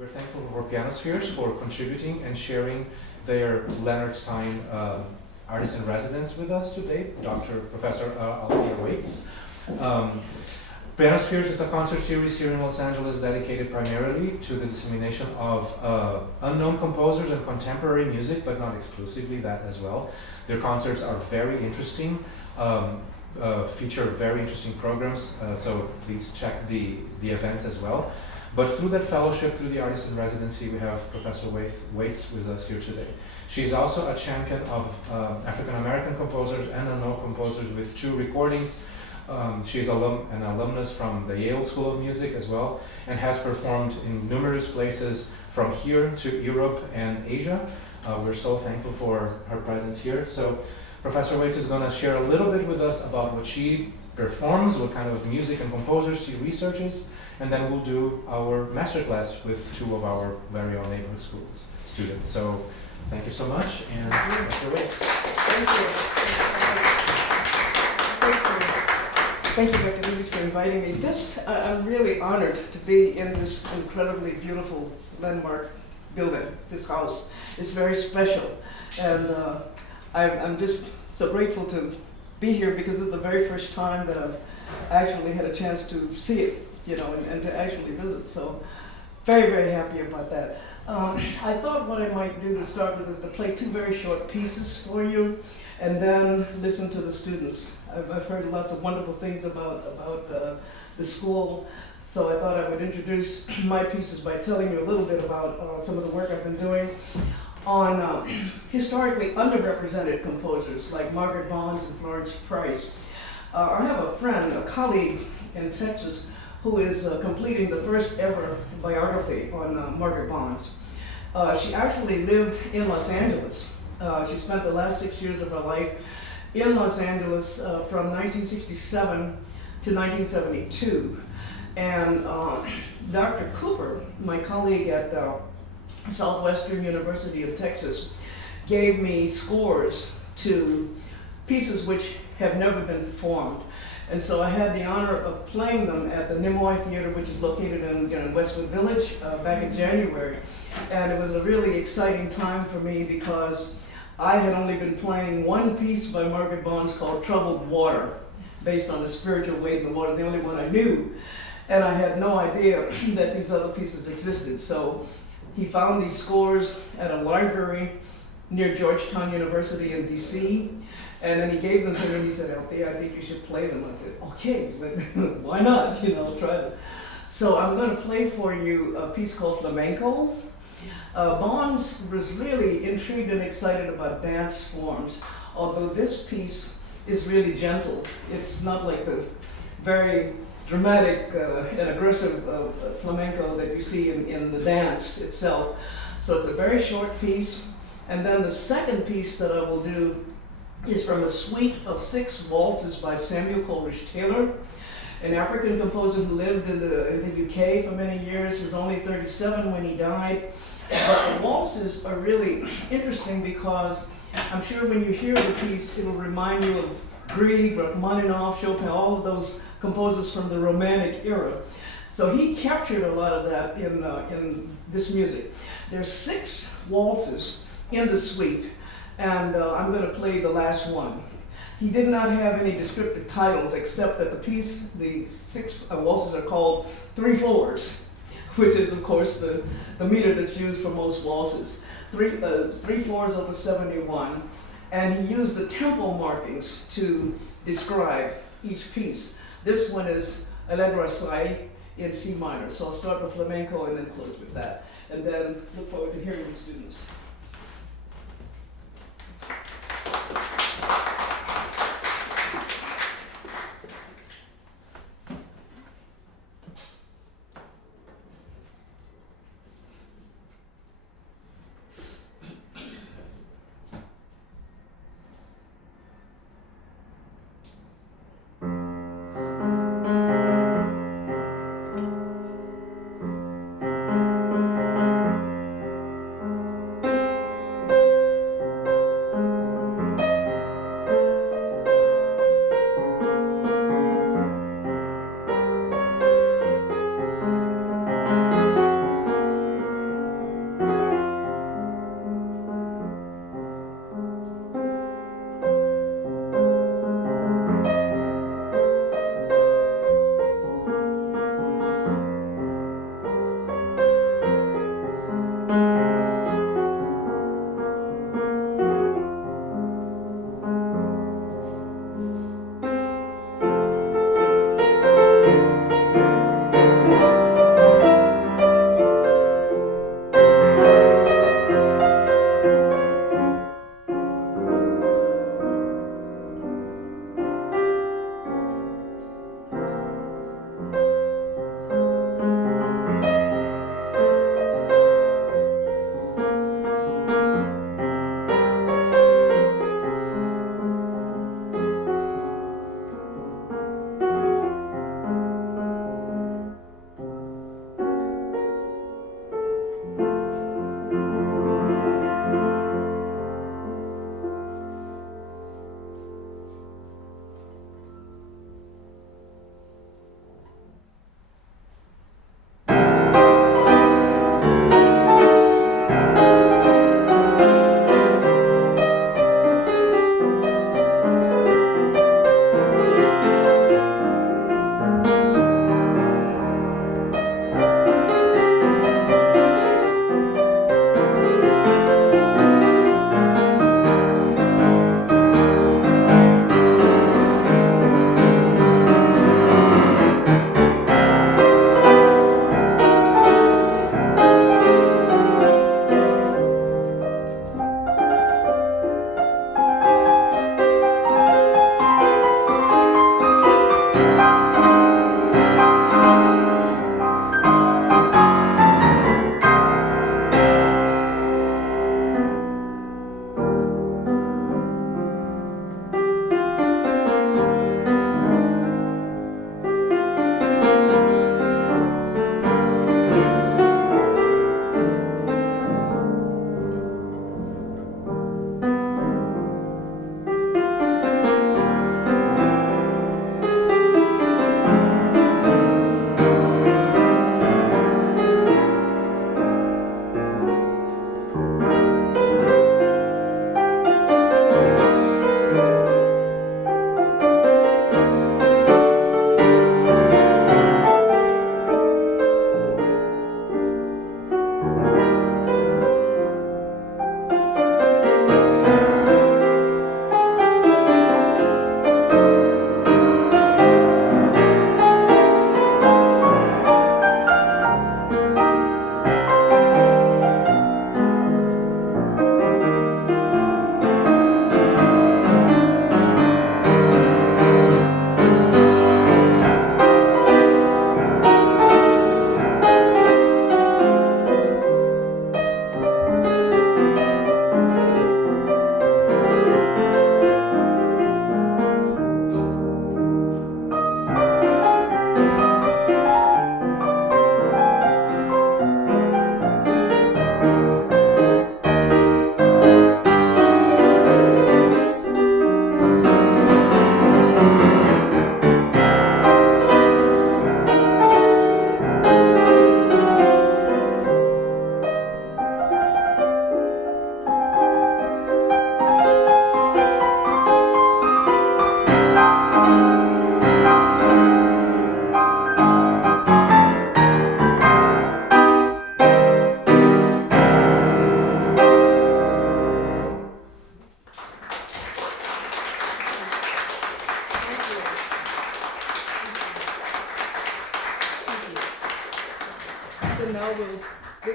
We're thankful for PianoSpheres for contributing and sharing their Leonard Stein artist in residence with us today, Professor Althea Waites. PianoSpheres is a concert series here in Los Angeles dedicated primarily to the dissemination of unknown composers and contemporary music, but not exclusively that as well. Their concerts are very interesting, feature very interesting programs, so please check the events as well. But through that fellowship, through the artist in residency, we have Professor Waites with us here today. She's also a champion of African American composers and unknown composers with 2 recordings. She's an alumnus from the Yale School of Music as well, and has performed in numerous places from here to Europe and Asia. We're so thankful for her presence here. So Professor Waites is going to share a little bit with us about what she performs, what kind of music and composers she researches, and then we'll do our masterclass with 2 of our very own neighborhood schools students. So thank you so much, and Professor Waites. Thank you. Thank you, Dr. Lewis, for inviting me. I'm really honored to be in this incredibly beautiful landmark building, this house. It's very special, and I'm just so grateful to be here because it's the very first time that I've actually had a chance to see it, and to actually visit. So very, very happy about that. I thought what I might do to start with is to play 2 very short pieces for you, and then listen to the students. I've heard lots of wonderful things about the school, so I thought I would introduce my pieces by telling you a little bit about some of the work I've been doing on historically underrepresented composers like Margaret Bonds and Florence Price. I have a friend, a colleague in Texas, who is completing the first ever biography on Margaret Bonds. She actually lived in Los Angeles. She spent the last 6 years of her life in Los Angeles from 1967 to 1972. And Dr. Cooper, my colleague at Southwestern University of Texas, gave me scores to pieces which have never been performed. And so I had the honor of playing them at the Nimoy Theater, which is located in Westwood Village, back in January. And it was a really exciting time for me because I had only been playing 1 piece by Margaret Bonds called Troubled Water, based on the spiritual weight in the water, the only one I knew. And I had no idea that these other pieces existed. So he found these scores at a library near Georgetown University in DC. And then he gave them to me and he said, Althea, I think you should play them. I said, okay, why not? Try them. So I'm going to play for you a piece called Flamenco. Bonds was really intrigued and excited about dance forms, although this piece is really gentle. It's not like the very dramatic and aggressive flamenco that you see in the dance itself. So it's a very short piece. And then the second piece that I will do is from a suite of 6 waltzes by Samuel Coleridge Taylor, an African composer who lived in the UK for many years. He was only 37 when he died. But the waltzes are really interesting because I'm sure when you hear the piece, it'll remind you of Grieg, Rachmaninoff, Chopin, all of those composers from the Romantic era. So he captured a lot of that in this music. There's 6 waltzes in the suite, and I'm going to play the last one. He did not have any descriptive titles except that the 6 waltzes are called 3/4, which is of course the meter that's used for most waltzes. 3/4 opus 71, and he used the tempo markings to describe each piece. This one is Allegro assai in C minor, so I'll start with flamenco and then close with that, and then look forward to hearing the students.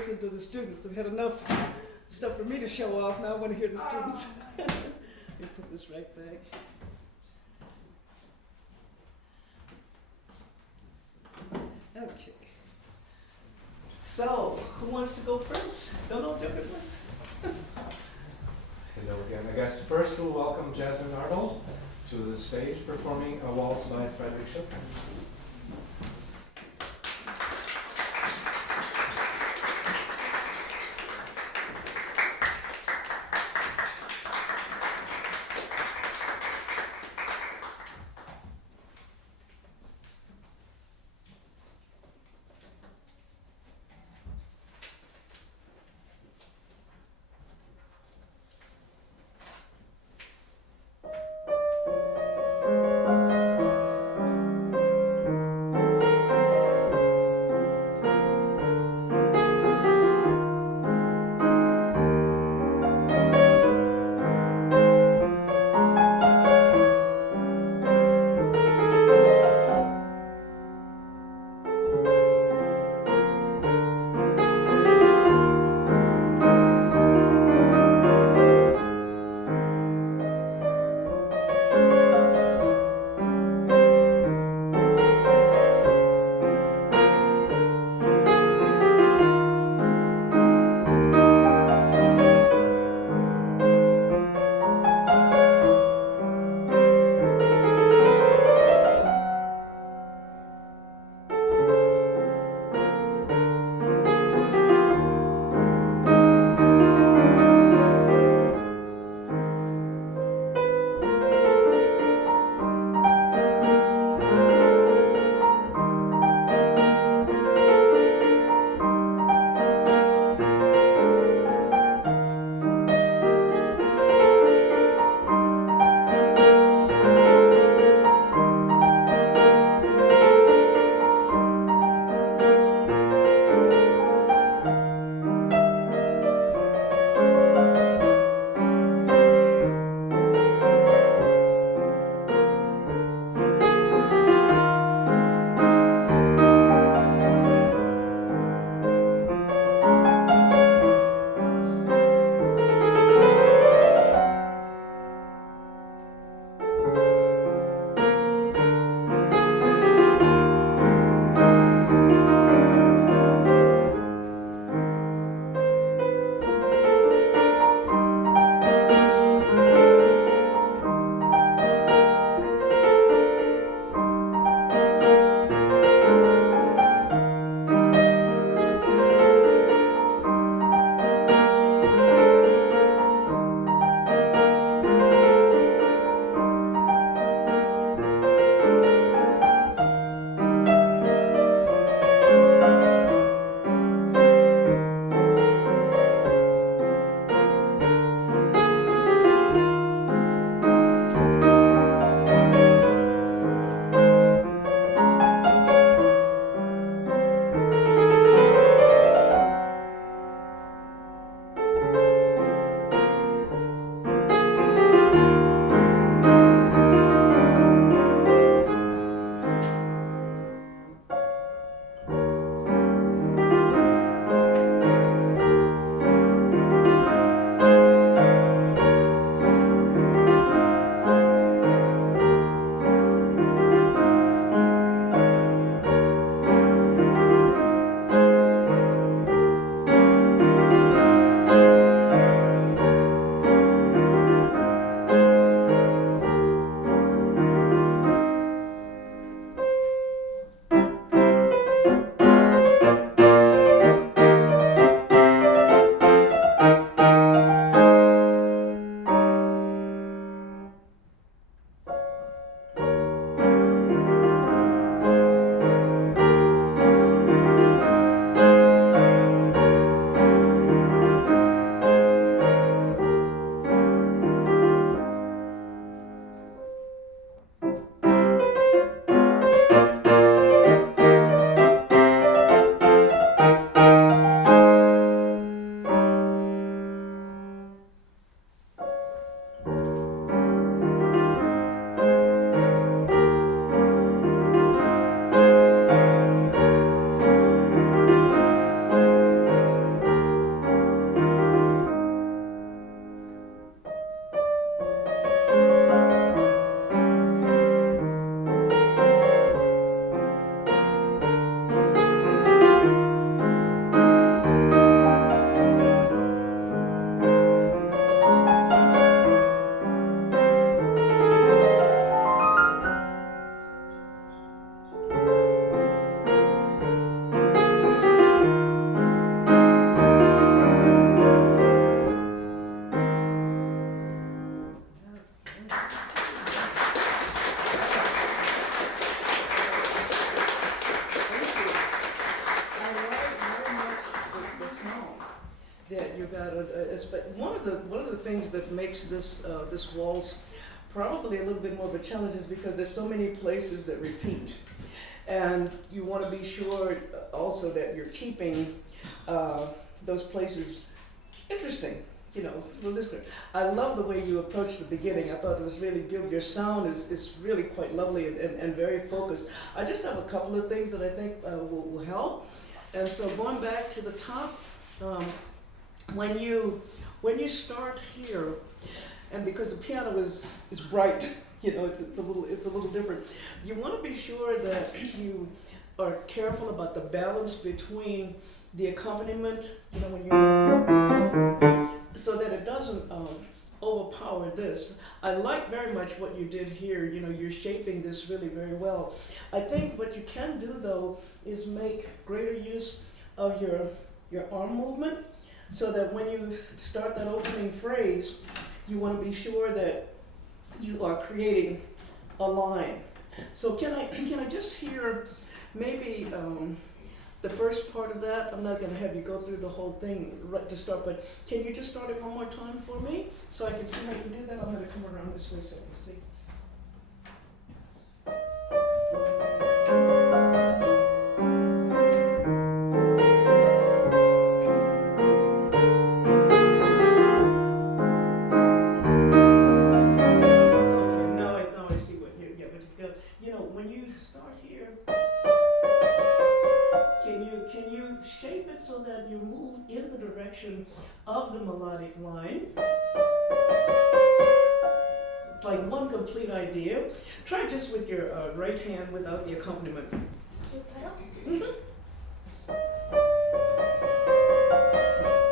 listen to the students. I've had enough stuff for me to show off. Now I want to hear the students. Let me put this right back. Okay. So, who wants to go first? Don't do it. Hello again. I guess first we'll welcome Jasmine Arnold to the stage performing a waltz by Frederick Chopin. that you got. One of the things that makes this waltz probably a little bit more of a challenge is because there's so many places that repeat, and you want to be sure also that you're keeping those places interesting. You know, for listener. I love the way you approached the beginning. I thought it was really good. Your sound is really quite lovely and very focused. I just have a couple of things that I think will help. And so going back to the top, when you start here, and because the piano is bright, you know, it's a little different. You want to be sure that you are careful about the balance between the accompaniment, you know, when you so that it doesn't overpower this. I like very much what you did here. You know, you're shaping this really very well. I think what you can do though is make greater use of your arm movement, so that when you start that opening phrase, you want to be sure that you are creating a line. So can I just hear maybe the first part of that? I'm not going to have you go through the whole thing right to start, but can you just start it one more time for me so I can see how you do that? I'm going to come around this way so I can see. Okay, now I see what but you've got, you know, when you start here, can you shape it so that you move in the direction of the melodic line? It's like one complete idea. Try just with your right hand without the accompaniment. Mm-hmm.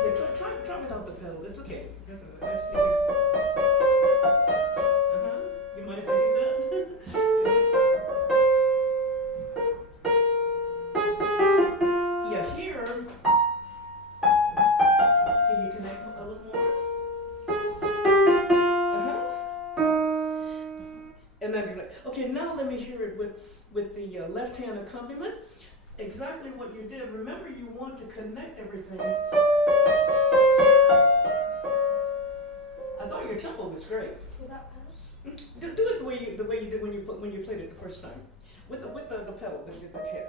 Yeah, try without the pedal. It's okay. That's You mind if I do that? Yeah, here. Can you connect a little more? And then you're like, okay, now let me hear it with the left hand accompaniment. Exactly what you did. Remember, you want to connect everything. I thought your tempo was great. Without pedal? Do it the way you did when you played it the first time, with the pedal, the kick.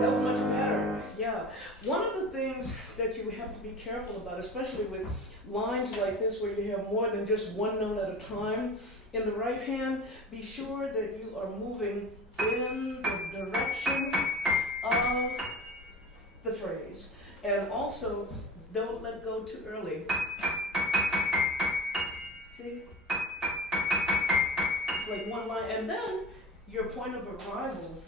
That was much better. Yeah. One of the things that you have to be careful about, especially with lines like this where you have more than just one note at a time, in the right hand, be sure that you are moving in the direction of the phrase. And also, don't let go too early. See? It's like one line, and then your point of arrival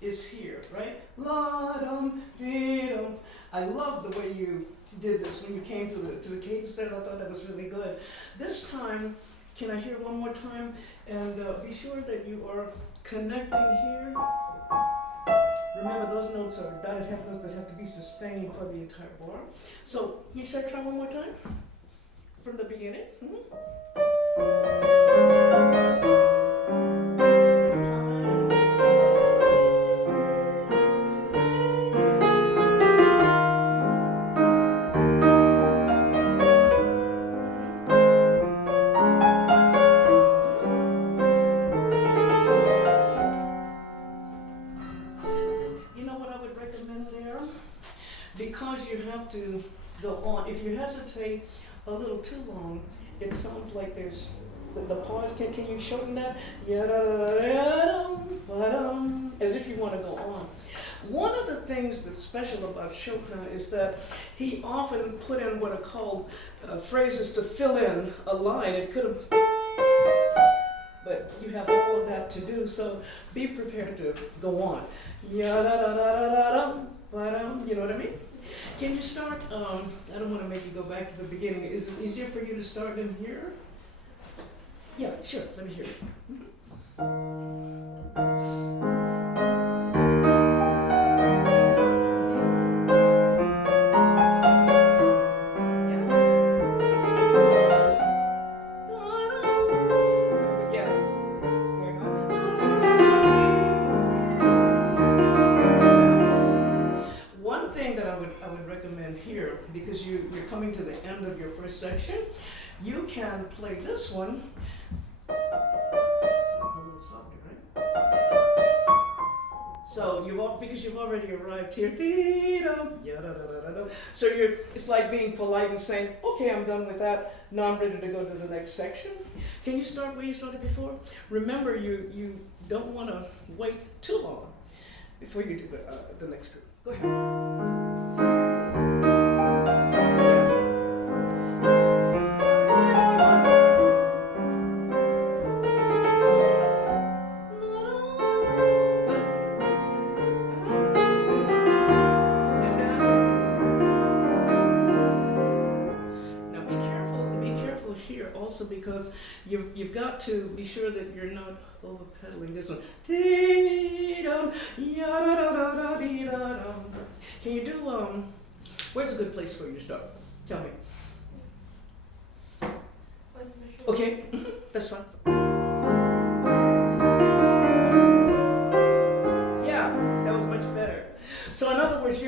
is here, right? La-dum-dee-dum. I love the way you did this when you came to the cadence there. I thought that was really good. This time, can I hear one more time? And be sure that you are connecting here. Remember, those notes are dotted half notes that have to be sustained for the entire bar. So, you should try one more time from the beginning. Because you have to go on. If you hesitate a little too long, it sounds like there's the pause. Can you shorten that? As if you want to go on. One of the things that's special about Chopin is that he often put in what are called phrases to fill in a line. It could have, but you have all of that to do, so be prepared to go on. You know what I mean? Can you start, I don't want to make you go back to the beginning. Is it easier for you to start in here? Yeah, sure, let me hear it. section. You can play this one a little softer, right? So because you've already arrived here, so it's like being polite and saying, okay, I'm done with that. Now I'm ready to go to the next section. Can you start where you started before? Remember, you don't want to wait too long before you do the next group. Go ahead. Also, because you've got to be sure that you're not over pedaling this one. Can you do where's a good place for you to start? Tell me. Okay, that's fine. Yeah, that was much better. So in other words,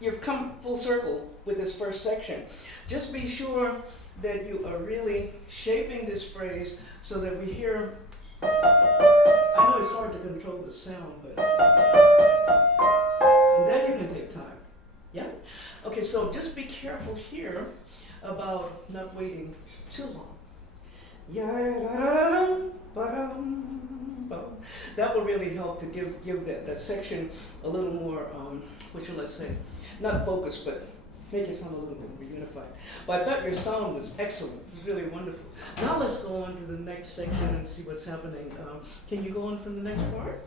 you've come full circle with this first section. Just be sure that you are really shaping this phrase so that we hear. I know it's hard to control the sound, but and then you can take time. Yeah? Okay, so just be careful here about not waiting too long. That will really help to give that section a little more, what shall I say? Not focus, but make it sound a little bit more unified. But I thought your sound was excellent. It was really wonderful. Now let's go on to the next section and see what's happening. Can you go on from the next part?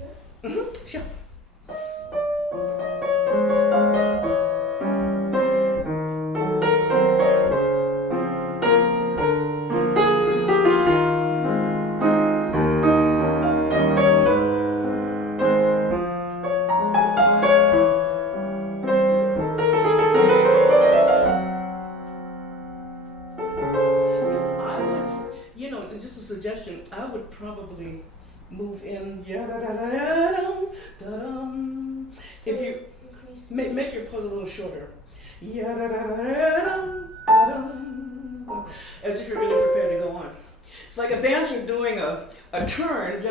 Yeah. Mm-hmm. Sure. I would probably move in. If you make your pose a little shorter, as if you're really prepared to go on. It's like a dancer doing a turn, and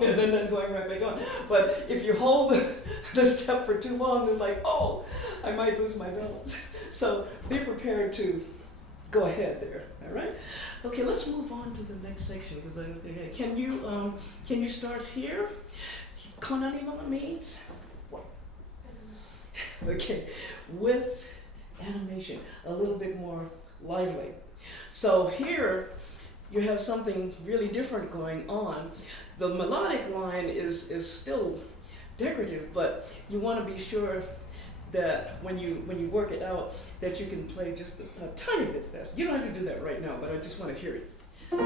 then going right back on. But if you hold the step for too long, it's like, oh, I might lose my balance. So be prepared to go ahead there. All right. Okay, let's move on to the next section because I think can you start here? Con anima means what? Okay, with animation, a little bit more lively. So here you have something really different going on. The melodic line is still decorative, but you want to be sure that when you work it out, that you can play just a tiny bit fast. You don't have to do that right now, but I just want to hear it. Okay,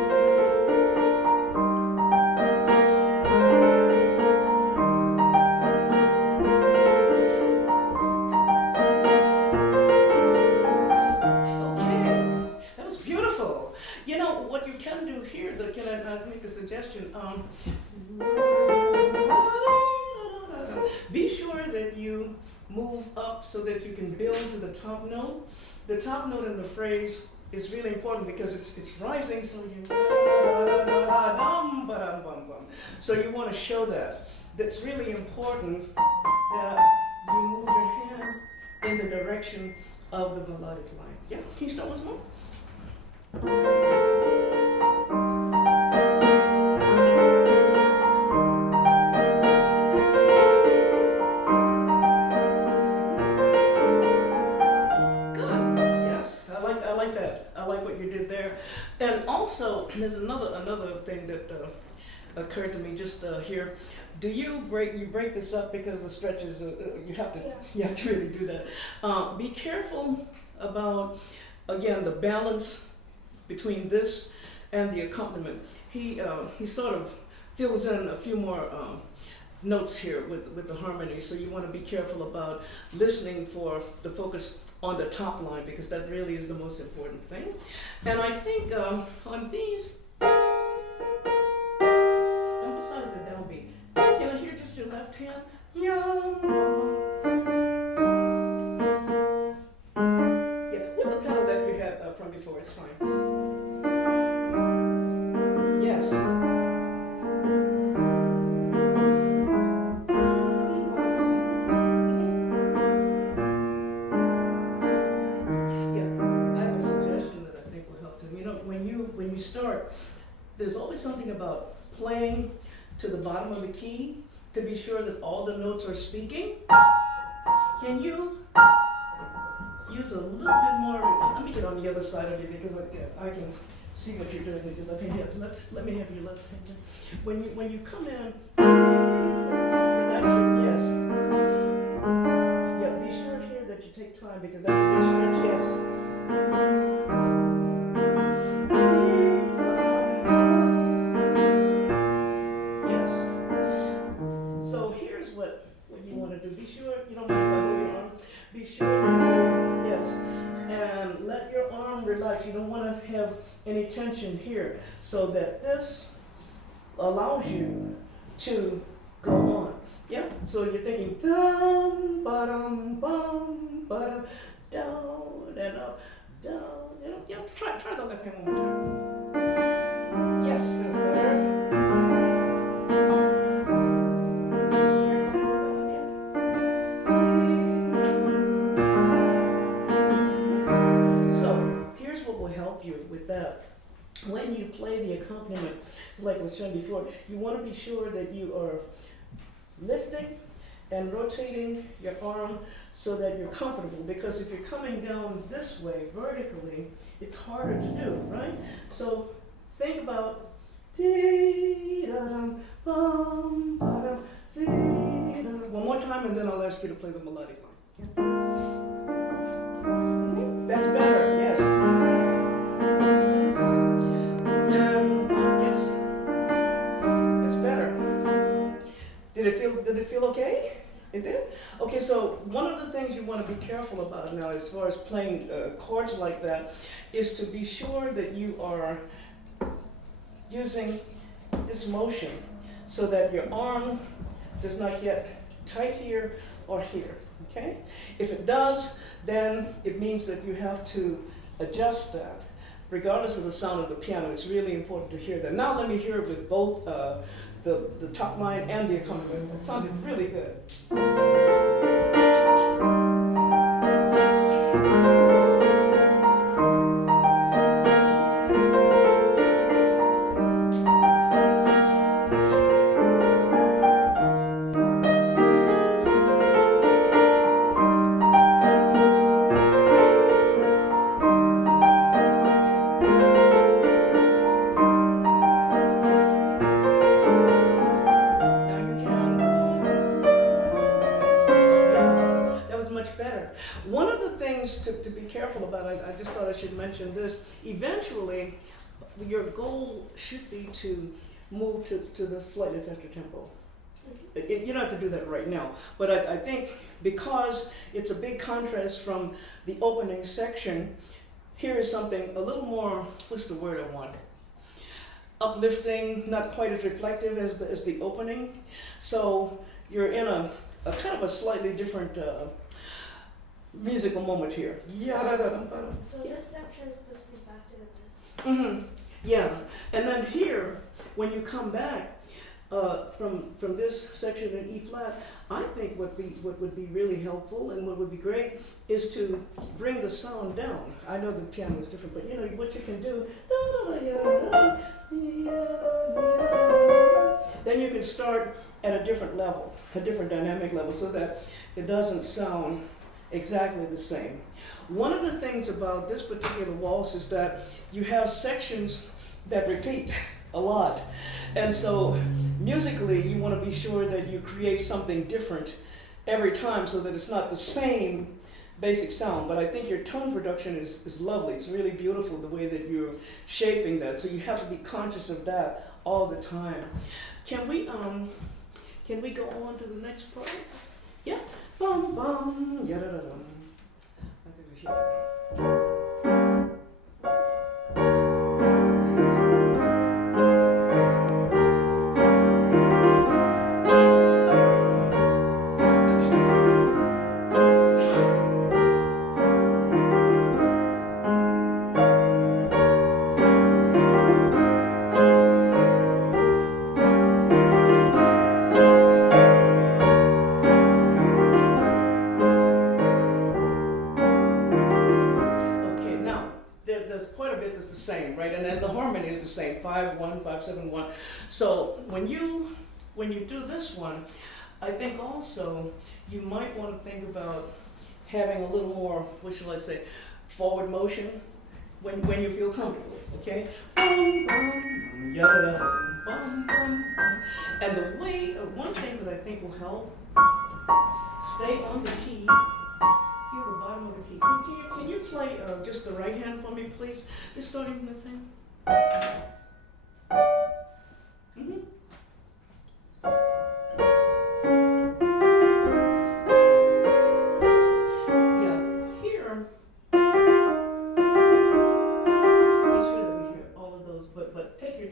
that was beautiful. You know, what you can do here, can I make a suggestion? Be sure that you move up so that you can build to the top note. The top note in the phrase is really important because it's rising, so you so you want to show that. That's really important that you move your hand in the direction of the melodic line. Yeah, can you start once more? And also, there's another thing that occurred to me just here. Do you break this up because the stretches? You have to really do that. Be careful about, again, the balance between this and the accompaniment. He sort of fills in a few more notes here with the harmony. So you want to be careful about listening for the focus on the top line because that really is the most important thing. And I think on these, emphasize the downbeat. Can I hear just your left hand? from before, it's fine. Yes. When you start, there's always something about playing to the bottom of the key to be sure that all the notes are speaking. Can you use a little bit more? Let me get on the other side of you because I can see what you're doing with your left hand. Here, let me have your left hand. When you come in, relax your, yes. Yeah, be sure here that you take time because that's a big stretch. Yes. You want to do. Be sure you don't mind if I hold your arm. Be sure that you, yes, and let your arm relax. You don't want to have any tension here, so that this allows you to go on. Yeah. So you're thinking dum ba-dum bum ba-dum down and up down. Try the left hand one more time. Yes, that's better. With that, when you play the accompaniment, it's like I was showing before, you want to be sure that you are lifting and rotating your arm so that you're comfortable, because if you're coming down this way vertically, it's harder to do, right? So think about one more time, and then I'll ask you to play the melodic line. That's better, yes. Did it feel okay? It did? Okay, so one of the things you want to be careful about now as far as playing chords like that is to be sure that you are using this motion so that your arm does not get tight here or here, okay? If it does, then it means that you have to adjust that. Regardless of the sound of the piano, it's really important to hear that. Now let me hear it with both the top line and the accompaniment. It sounded really good. One of the things to be careful about, I just thought I should mention this, eventually your goal should be to move to the slightly faster tempo. You don't have to do that right now, but I think because it's a big contrast from the opening section, here is something a little more, what's the word I want? Uplifting, not quite as reflective as the opening. So you're in a kind of a slightly different musical moment here. So this section is supposed to be faster than this. Mm-hmm. Yeah, and then here, when you come back from this section in E flat, I think what would be really helpful and what would be great is to bring the sound down. I know the piano is different, but you know what you can do. Then you can start at a different level, a different dynamic level, so that it doesn't sound exactly the same. One of the things about this particular waltz is that you have sections that repeat a lot. And so musically, you want to be sure that you create something different every time so that it's not the same basic sound. But I think your tone production is lovely. It's really beautiful the way that you're shaping that. So you have to be conscious of that all the time. Can we go on to the next part? Yeah. Bum bum, yada-da-dum. I think we should. there's quite a bit that's the same, right? And then the harmony is the same, 5-1, 5-7-1. So when you do this one, I think also you might want to think about having a little more, what shall I say, forward motion when you feel comfortable, okay? Bum, bum, yada, bum, bum, bum. And the way, one thing that I think will help, stay on the key, feel the bottom of the key. Can you play just the right hand for me, please? Just starting from the thing. Mm-hmm.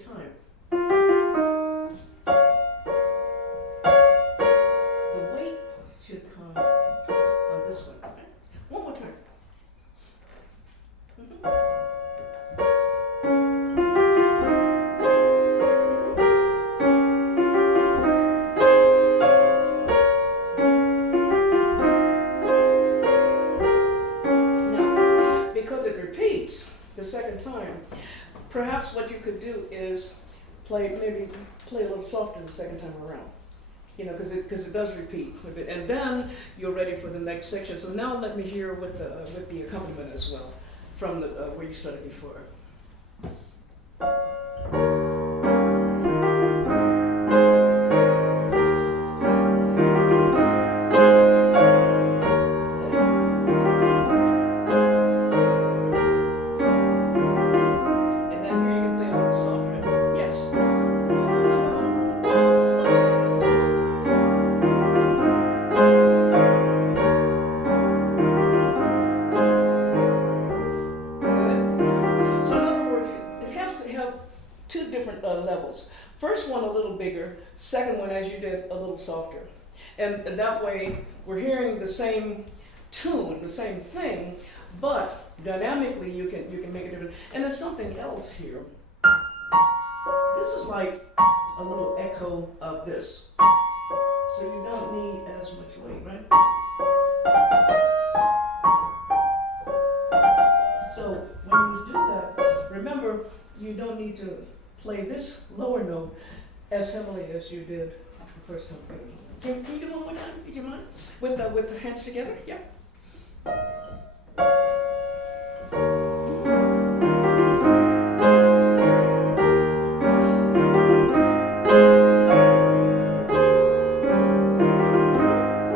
Time. The weight should come on this one. Okay? One more time. Now, because it repeats the second time, perhaps what you could do is maybe play a little softer the second time around, because it does repeat a bit, and then you're ready for the next section. So now let me hear with the accompaniment as well, from the where you started before. First one a little bigger, second one, as you did, a little softer. And that way, we're hearing the same tune, the same thing, but dynamically you can make a difference. And there's something else here. This is like a little echo of this. So you don't need as much weight, right? So when you do that, remember, you don't need to play this lower note as heavily as you did the first time. Can you do one more time? Do you mind? With the hands together? Yeah.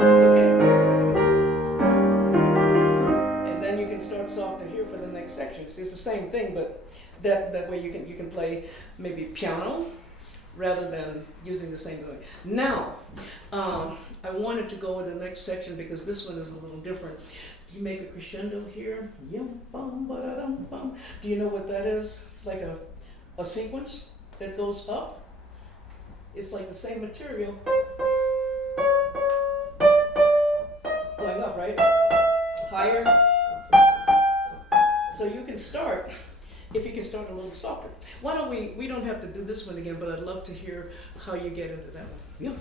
It's okay. And then you can start softer here for the next section. It's the same thing, but that way you can play maybe piano rather than using the same thing. Now, I wanted to go with the next section because this one is a little different. You make a crescendo here. Yum, bum, ba-da-dum, bum. Do you know what that is? It's like a sequence that goes up. It's like the same material going up, right? Higher. So you can start. If you can start a little softer. Why don't we don't have to do this one again, but I'd love to hear how you get into that one. Yeah.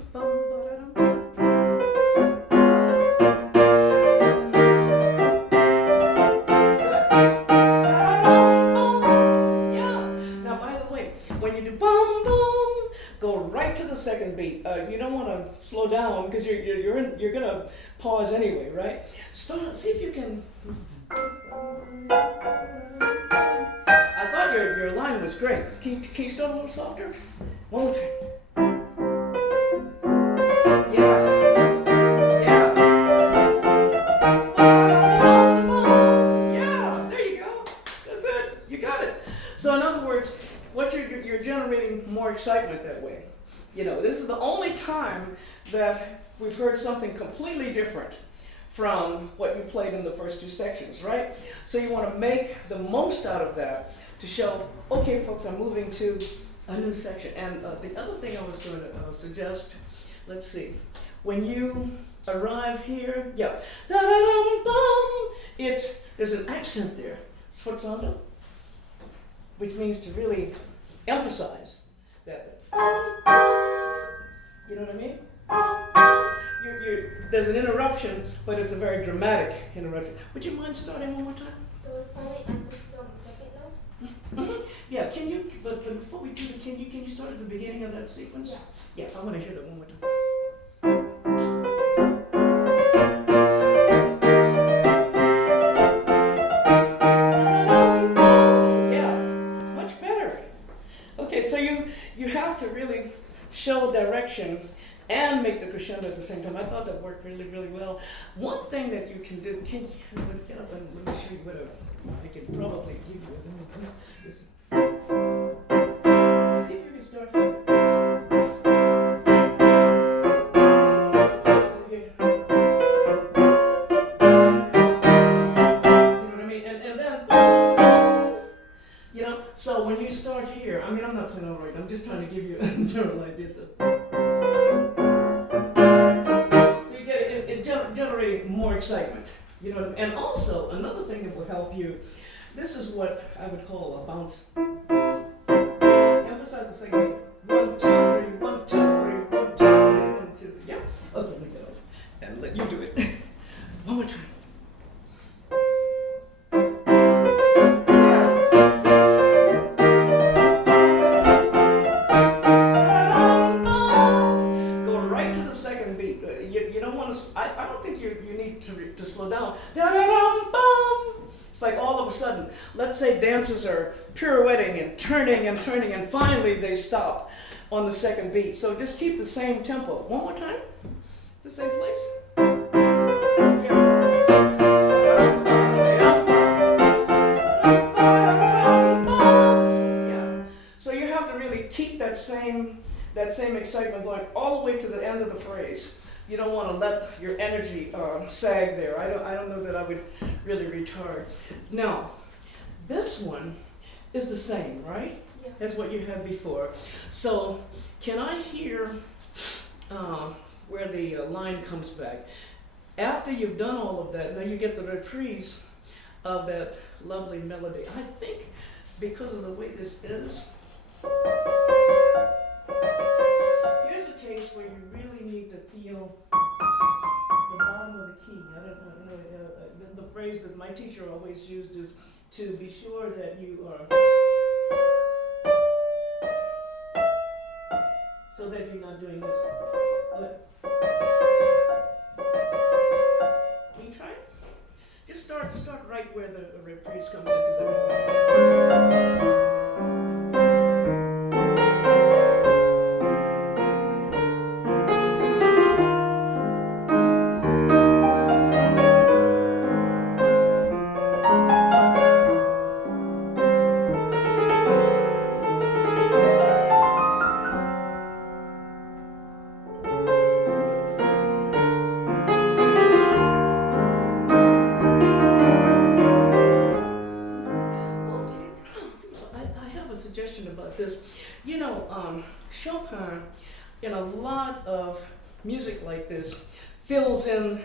Now, by the way, when you do bum bum, go right to the second beat. You don't want to slow down because you're gonna pause anyway, right? See if you can. I thought your line was great. Can you start a little softer? One more time. Yeah. Yeah, there you go. That's it. You got it. So in other words, what you're generating more excitement that way. This is the only time that we've heard something completely different from what you played in the first two sections, right? So you want to make the most out of that to show, okay, folks, I'm moving to a new section. And the other thing I was going to suggest, let's see, when you arrive here, yeah, da-da-dum-bum, there's an accent there, sforzando, which means to really emphasize that. You know what I mean? There's an interruption, but it's a very dramatic interruption. Would you mind starting one more time? So it's only emphasis on the second Yeah, can you, but before we do it, can you start at the beginning of that sequence? Yeah. Yeah, I want to hear that one more time. Yeah, much better. Okay, so you have to really show direction and make the crescendo at the same time. I thought that worked really, really well. One thing that you can do, can you get up and let me show you what I can probably give you this. See if you can start. So here. You know what I mean? And then, you know, so when you start here, I mean, I'm not playing all right, I'm just trying to give you a general idea. So you get it generate more excitement, you know. And also, another thing that will help you, this is what I would call a bounce. Emphasize the second beat. 1, 2, 3, 1, 2, 3, 1, 2, 3, 1, 2, 3. Yeah? Okay, let me get up and let you do it. One more time. Go right to the second beat. You don't want to, I don't think you need to slow down. It's like all of a sudden, let's say dancers are pirouetting and turning and turning, and finally they stop on the second beat. So just keep the same tempo. One more time. The same place. Yeah. So you have to really keep that same excitement going all the way to the end of the phrase. You don't want to let your energy sag there. I don't know that I would really retard. Now, this one is the same, right? Yeah. As what you had before. So, can I hear where the line comes back? After you've done all of that, now you get the reprise of that lovely melody. I think because of the way this is, here's a case where you really need to feel the bottom of the key. I don't know, the phrase that my teacher always used is to be sure that you are, so that you're not doing this. Can you try it? Just start right where the reprise comes in, because I about this. You know, Chopin, in a lot of music like this, fills in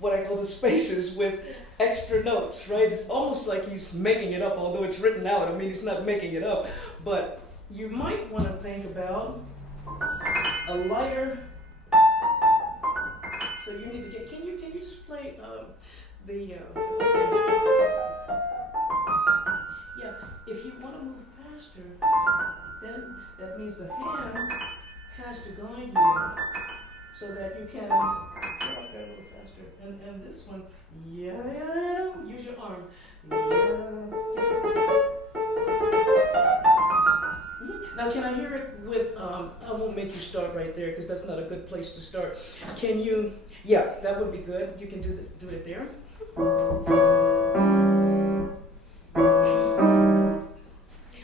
what I call the spaces with extra notes, right? It's almost like he's making it up, although it's written out. I mean, he's not making it up. But you might want to think about a lighter. So you need to get, can you just play yeah, if you want to move faster, then that means the hand has to guide you so that you can go up there a little faster. And this one, yeah, use your arm. Yeah. Now, can I hear it with, I won't make you start right there because that's not a good place to start. Can you, yeah, that would be good. You can do it there.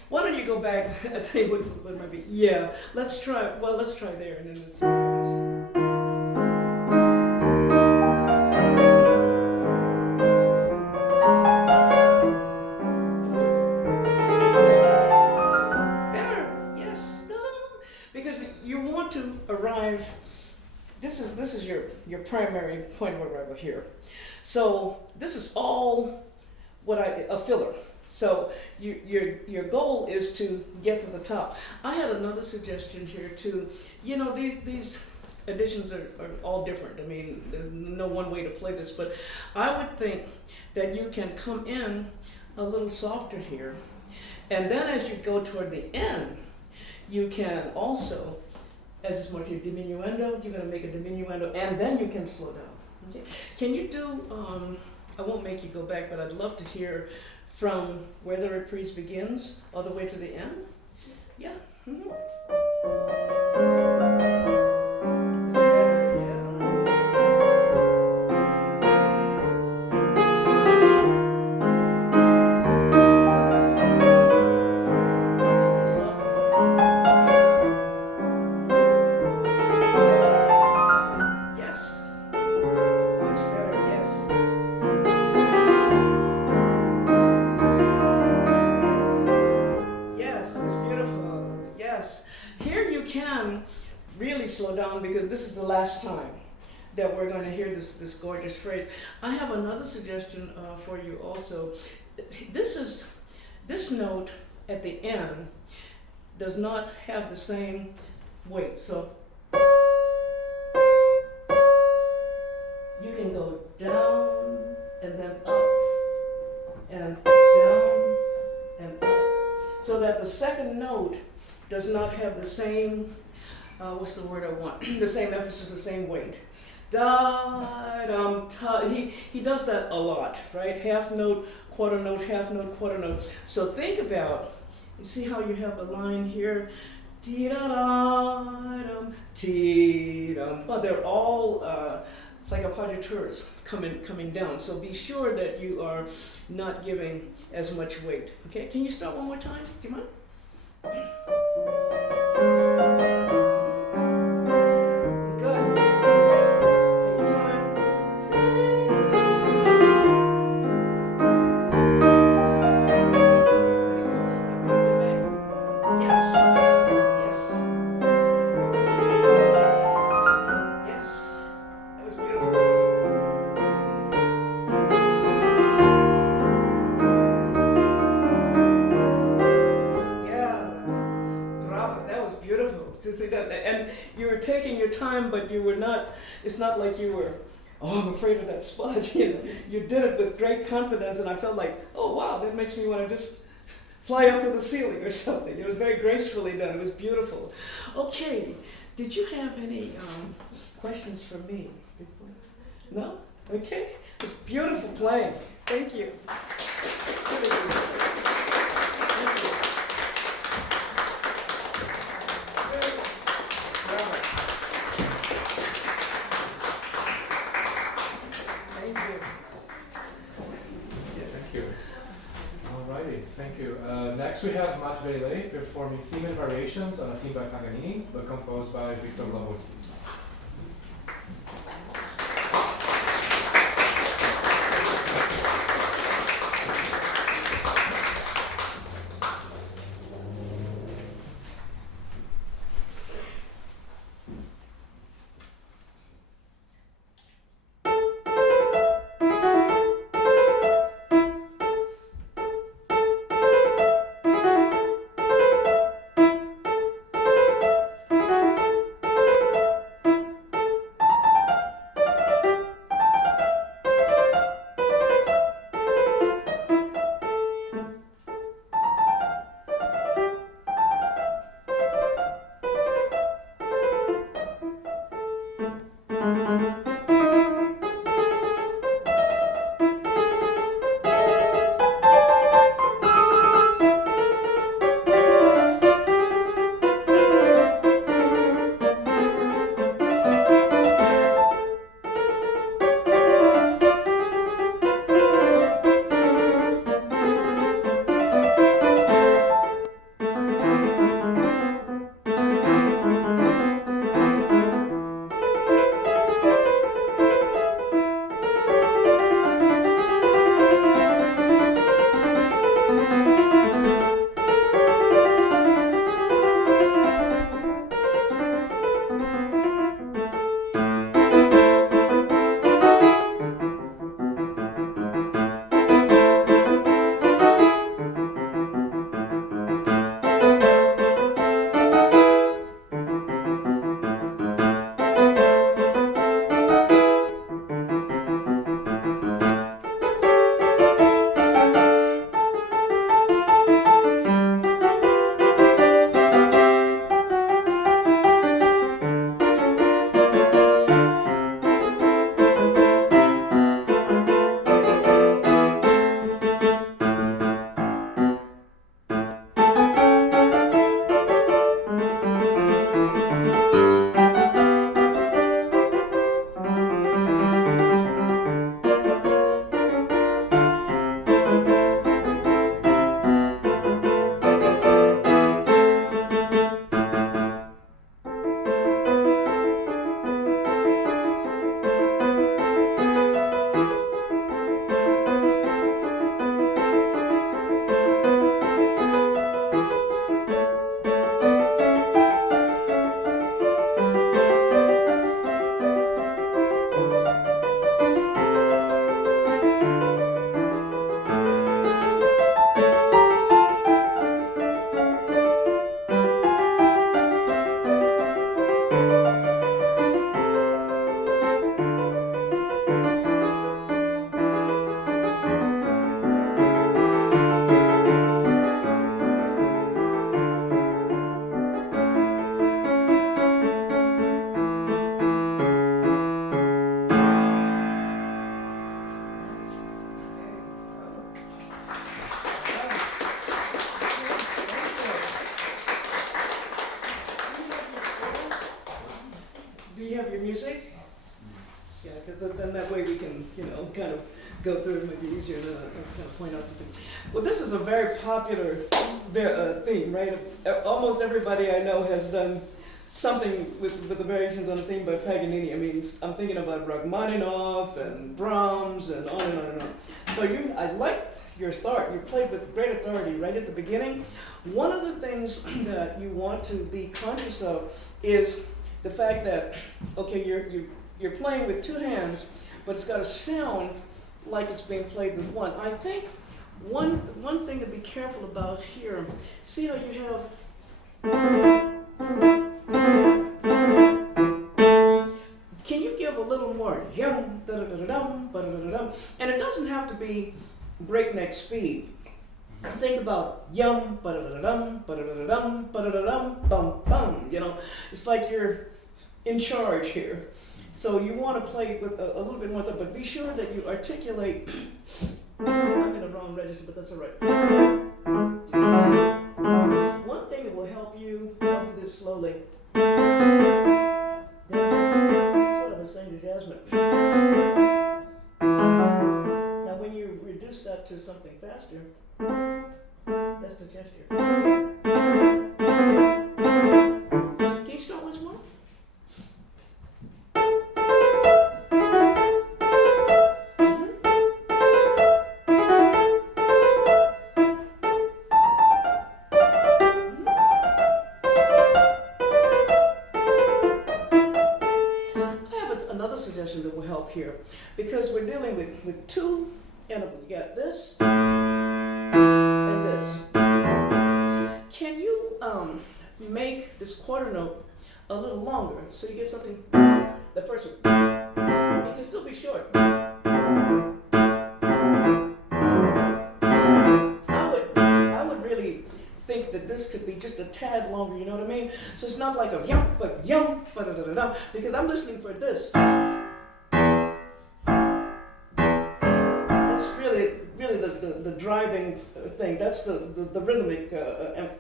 Why don't you go back? I'll tell you what might be. Yeah, let's try there and then let's see what it is. Better, yes. Because you want to arrive. This is your primary point of arrival here. So this is all a filler. So your goal is to get to the top. I had another suggestion here too. You know, these editions are all different. I mean, there's no one way to play this, but I would think that you can come in a little softer here And then as you go toward the end, you can also, as it's more to your diminuendo, you're going to make a diminuendo, and then you can slow down. Okay? Can you do, I won't make you go back, but I'd love to hear from where the reprise begins all the way to the end. Yeah. Mm-hmm. It's better, yeah. Yes. Much better, yes. Yes, it was beautiful. Yes. Here you can really slow down because this is the last time that we're going to hear this gorgeous phrase. I have another suggestion for you also. This note at the end does not have the same weight. So you can go down and then up and down and up, so that the second note does not have the same, what's the word I want? The same emphasis, the same weight. Da, dum, ta. He does that a lot, right? Half note, quarter note, half note, quarter note. So think about, you see how you have the line here? Ti da da dum, ti dum. But they're all like arpeggiatures coming down. So be sure that you are not giving as much weight. Okay, can you start one more time? Do you mind? Good. Take your time. Yes. Yes. Yes. That was beautiful. Yeah. Bravo. That was beautiful. See that? And you were taking your time, but you were not, it's not like you were, oh, I'm afraid of that spot. You know, you did it with great confidence, and I felt like, oh, wow, that makes me want to just fly up to the ceiling or something. It was very gracefully done. It was beautiful. Okay. Did you have any questions for me? No? Okay. It's beautiful playing. Thank you. Thank you. Yes. Thank you. Alrighty, thank you. Next we have Matvey Leh performing theme and variations on a theme by Paganini, but composed by Victor Lavorsky. kind of go through it, might be easier than I'll kind of point out something. Well, this is a very popular theme, right? Almost everybody I know has done something with the variations on the theme by Paganini. I mean, I'm thinking about Rachmaninoff and Brahms and on and on and on. So I like your start. You played with great authority right at the beginning. One of the things that you want to be conscious of is the fact that, okay, you're playing with two hands, but it's got to sound like it's being played with one. I think one thing to be careful about here, see how you have. Can you give a little more yum da da da dum ba da da dum? And it doesn't have to be breakneck speed. Think about yum ba da da dum ba da da dum ba da da dum bum bum. You know, it's like you're in charge here. So you want to play with a little bit more, but be sure that you articulate. I'm in the wrong register, but that's all right. One thing that will help you, I'll do this slowly. That's what I was saying to Jasmine. Now when you reduce that to something faster, that's the gesture. Can you start once more? That will help here, because we're dealing with two intervals. You got this and this. Can you make this quarter note a little longer so you get something? The first one. It can still be short. I would really think that this could be just a tad longer. You know what I mean? So it's not like a yum, but yum, but da da da da. Because I'm listening for this. The driving thing, that's the rhythmic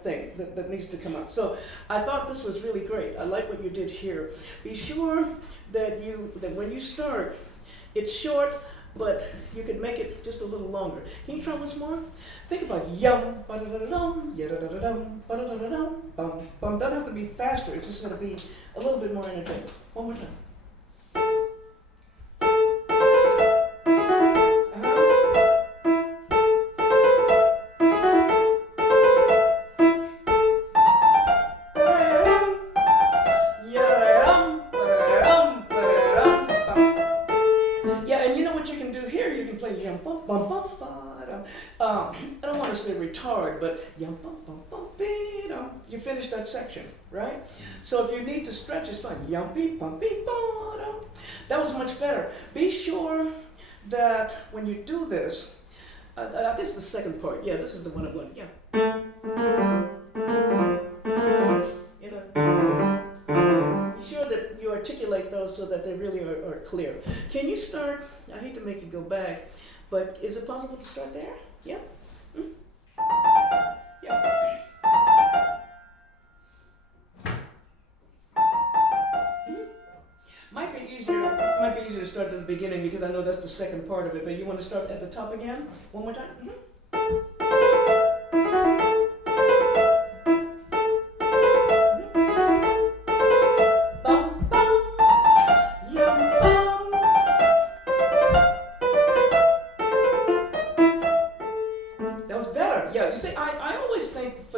thing that needs to come out. So I thought this was really great. I like what you did here. Be sure that when you start, it's short, but you could make it just a little longer. Can you try once more? Think about yum, ba-da-da-da-dum, ya-da-da-da-dum, ba-da-da-da-dum, bum, bum. Doesn't have to be faster, it's just going to be a little bit more energetic. One more time. I don't want to say retard, but yum bum bum bum beep. You finish that section, right? So if you need to stretch, it's fine. Yum beep bum beep bum. That was much better. Be sure that when you do this, this is the second part. Yeah, this is the one I want. Yeah. You know, be sure that you articulate those so that they really are clear. Can you start? I hate to make you go back, but is it possible to start there? Yeah. Mm? Yeah. Mm? Might be easier to start at the beginning because I know that's the second part of it. But you want to start at the top again? One more time. Mm-hmm.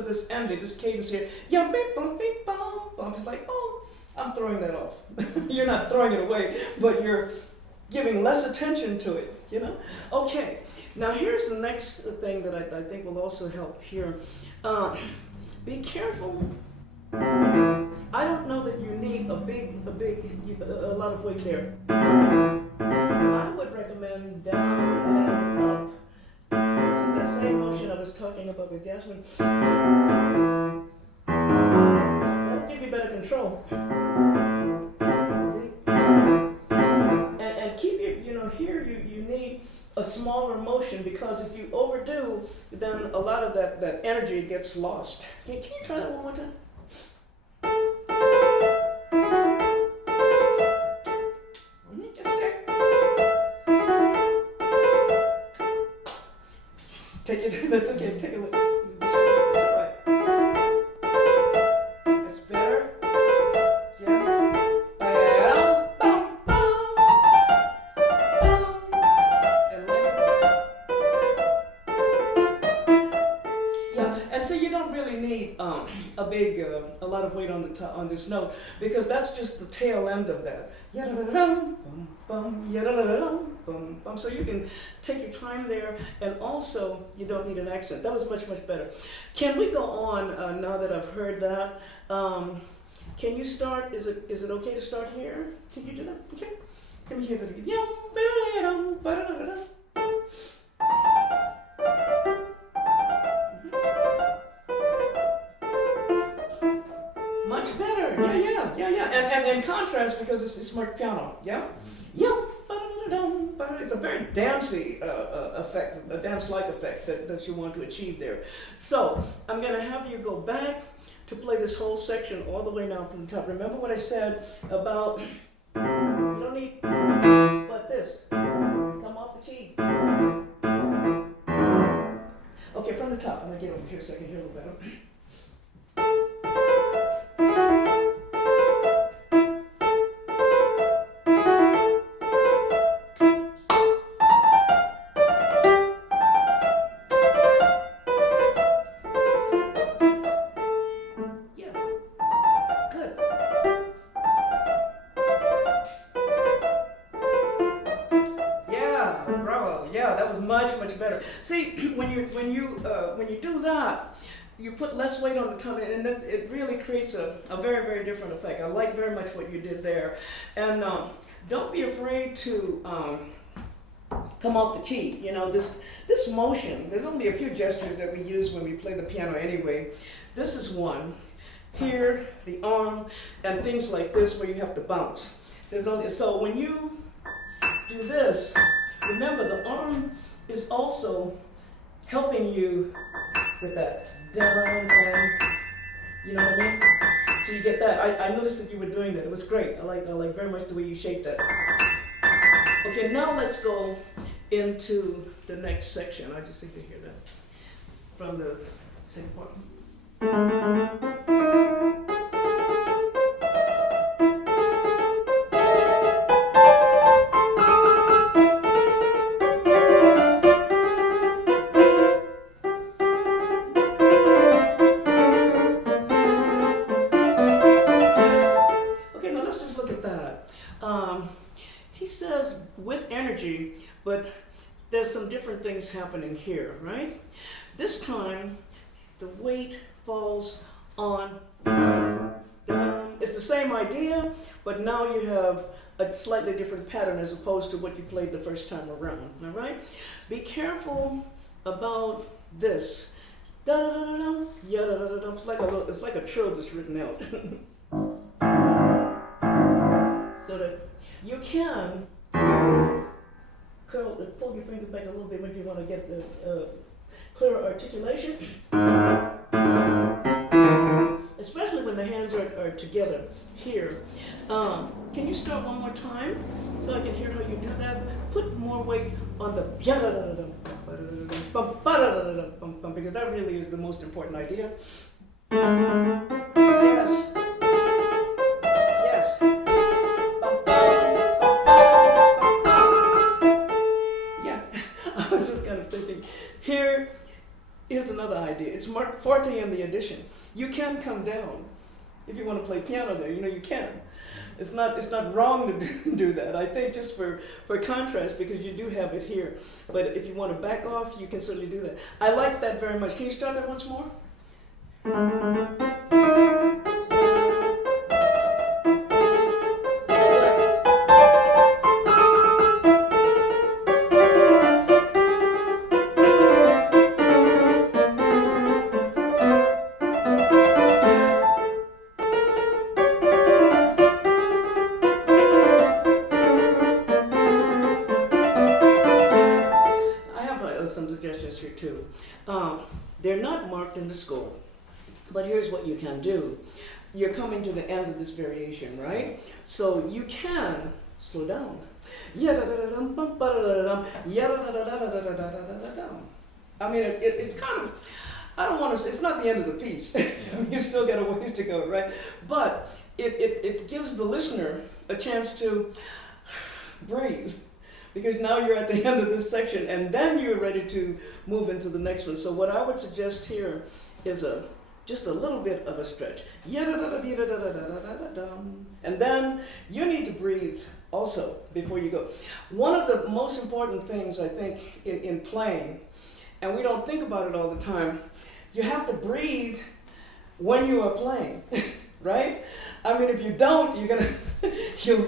This ending, this cadence here, yeah, beep, bum, beep, bum, bum. It's like, oh, I'm throwing that off. You're not throwing it away, but you're giving less attention to it, you know? Okay, now here's the next thing that I think will also help here. Be careful. I don't know that you need a lot of weight there. I would recommend down and up. This is the same motion I was talking about with Jasmine. That'll give you better control. See? And keep your, here you need a smaller motion because if you overdo, then a lot of that energy gets lost. Can you try that one more time? It's okay. Take it. That's okay. Take a look. That's all right. That's better. Yeah. And yeah, and so you don't really need a lot of weight on the top on this note, because that's just the tail end of that. Yadadadum, bum, bum, yadadadum, bum, bum. So you can take your time there, and also you don't need an accent. That was much, much better. Can we go on now that I've heard that? Can you start? Is it okay to start here? Can you do that? Okay. Let me hear that again. Much better. Yeah. And in contrast, because it's smart piano. Yeah. It's a very dancey effect, a dance-like effect that you want to achieve there. So I'm going to have you go back to play this whole section all the way now from the top. Remember what I said about you don't need but this. Come off the key. Okay, from the top. I'm going to get over here so I can hear a little better. Much better. See, when you do that, you put less weight on the tongue, and then it really creates a very, very different effect. I like very much what you did there, and don't be afraid to come off the key. You know, this motion. There's only a few gestures that we use when we play the piano anyway. This is one. Here, the arm, and things like this where you have to bounce. So when you do this, remember the arm is also helping you with that down and, you know what I mean? So you get that. I noticed that you were doing that. It was great. I like very much the way you shaped that. Okay, now let's go into the next section. I just think to hear that from the second part. He says with energy, but there's some different things happening here, right? This time, the weight falls on down. It's the same idea, but now you have a slightly different pattern as opposed to what you played the first time around, all right? Be careful about this. Da-da-da-da-dum, ya-da-da-da-dum. It's like a trill that's written out. So that you can pull your fingers back a little bit when you want to get the clearer articulation, especially when the hands are together here. Can you start one more time so I can hear how you do that? Put more weight on the because that really is the most important idea. Yes. Here's another idea. It's marked forte in the addition. You can come down if you want to play piano there. You know, you can. It's not wrong to do that. I think just for contrast, because you do have it here. But if you want to back off, you can certainly do that. I like that very much. Can you start that once more? They're not marked in the score, but here's what you can do. You're coming to the end of this variation, right? So you can slow down. I mean, it's kind of, I don't want to say, it's not the end of the piece. You still got a ways to go, right? But it gives the listener a chance to breathe, because now you're at the end of this section, and then you're ready to move into the next one. So what I would suggest here is just a little bit of a stretch. And then you need to breathe also before you go. One of the most important things, I think, in playing, and we don't think about it all the time, you have to breathe when you are playing, right? I mean, if you don't, you'll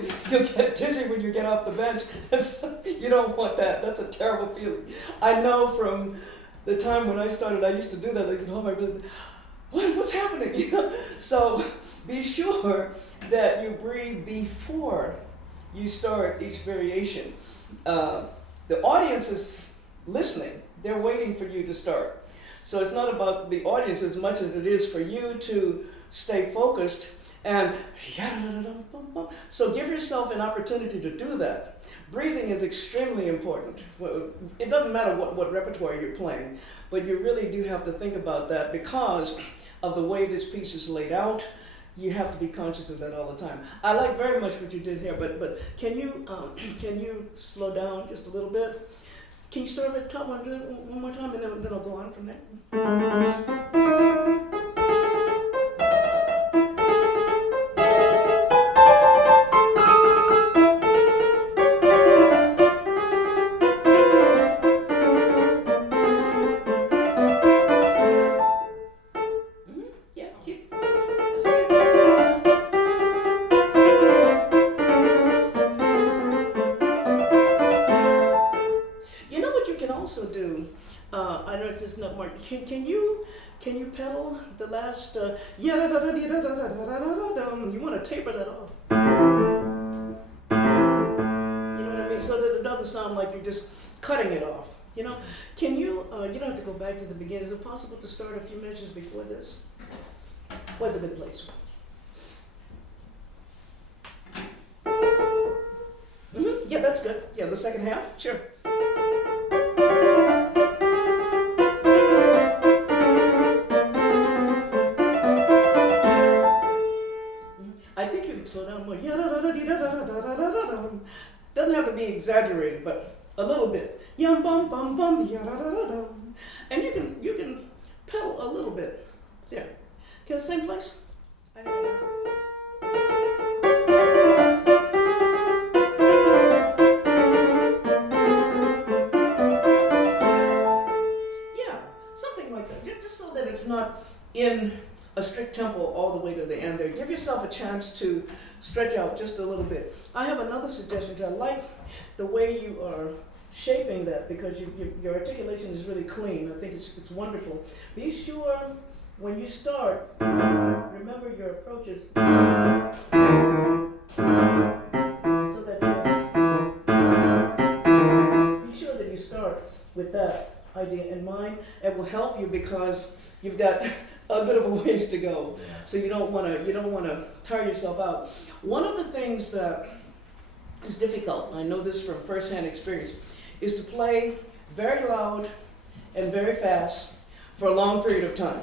get dizzy when you get off the bench. You don't want that. That's a terrible feeling. I know from the time when I started, I used to do that. I used to hold my breath. What's happening? You know? So be sure that you breathe before you start each variation. The audience is listening. They're waiting for you to start. So it's not about the audience as much as it is for you to stay focused and so give yourself an opportunity to do that. Breathing is extremely important. It doesn't matter what repertoire you're playing, but you really do have to think about that because of the way this piece is laid out. You have to be conscious of that all the time. I like very much what you did here, but can you slow down just a little bit? Can you start at the top and do it one more time, and then I'll go on from there? Yeah, keep. That's okay. You know what you can also do? I know it's just not more. Can you pedal the last? You want to taper that off. You know what I mean? So that it doesn't sound like you're just cutting it off. You know? Can you? You don't have to go back to the beginning. Is it possible to start a few measures before this? What's a good place? Yeah, that's good. Yeah, the second half, sure. I think you can slow down more. Doesn't have to be exaggerated, but a little bit. Yum bum bum bum. And you can pedal a little bit. There. Okay, same place. Yeah, something like that. Just so that it's not in a strict tempo all the way to the end there. Give yourself a chance to stretch out just a little bit. I have another suggestion too. I like the way you are shaping that because your articulation is really clean. I think it's wonderful. Be sure when you start, remember your approaches so that be sure that you start with that idea in mind. It will help you because you've got a bit of a ways to go. So you don't want to tire yourself out. One of the things that is difficult, and I know this from first-hand experience, is to play very loud and very fast for a long period of time.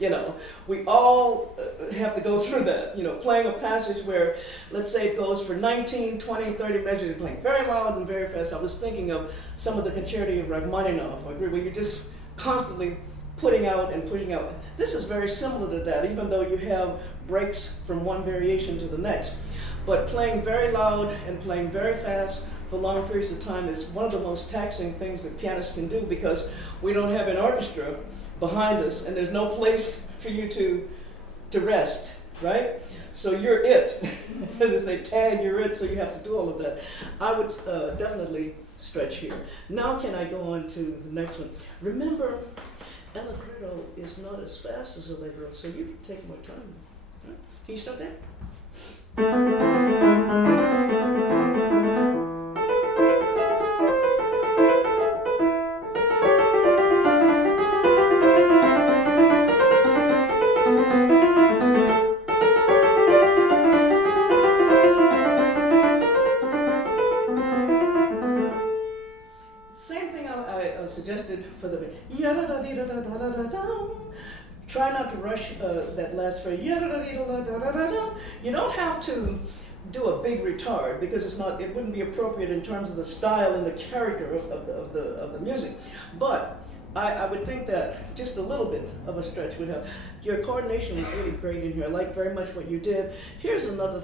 You know, we all have to go through that. You know, playing a passage where, let's say it goes for 19, 20, 30 measures, you're playing very loud and very fast. I was thinking of some of the concerti of Rachmaninoff, where you're just constantly putting out and pushing out. This is very similar to that, even though you have breaks from one variation to the next. But playing very loud and playing very fast for long periods of time is one of the most taxing things that pianists can do because we don't have an orchestra behind us and there's no place for you to rest, right? So you're it. As I say, tag, you're it, so you have to do all of that. I would definitely stretch here. Now can I go on to the next one? Remember, Allegretto is not as fast as Allegro, so you can take more time. Right? Can you start there? Same thing I suggested for the ya-da-dee-da-da-da-da-da-dum. Try not to rush that last phrase. Ya-da-da-dee-da-da-da-da-dum. You don't have to do a big retard because it wouldn't be appropriate in terms of the style and the character of the music. But I would think that just a little bit of a stretch would help. Your coordination was really great in here. I like very much what you did. Here's another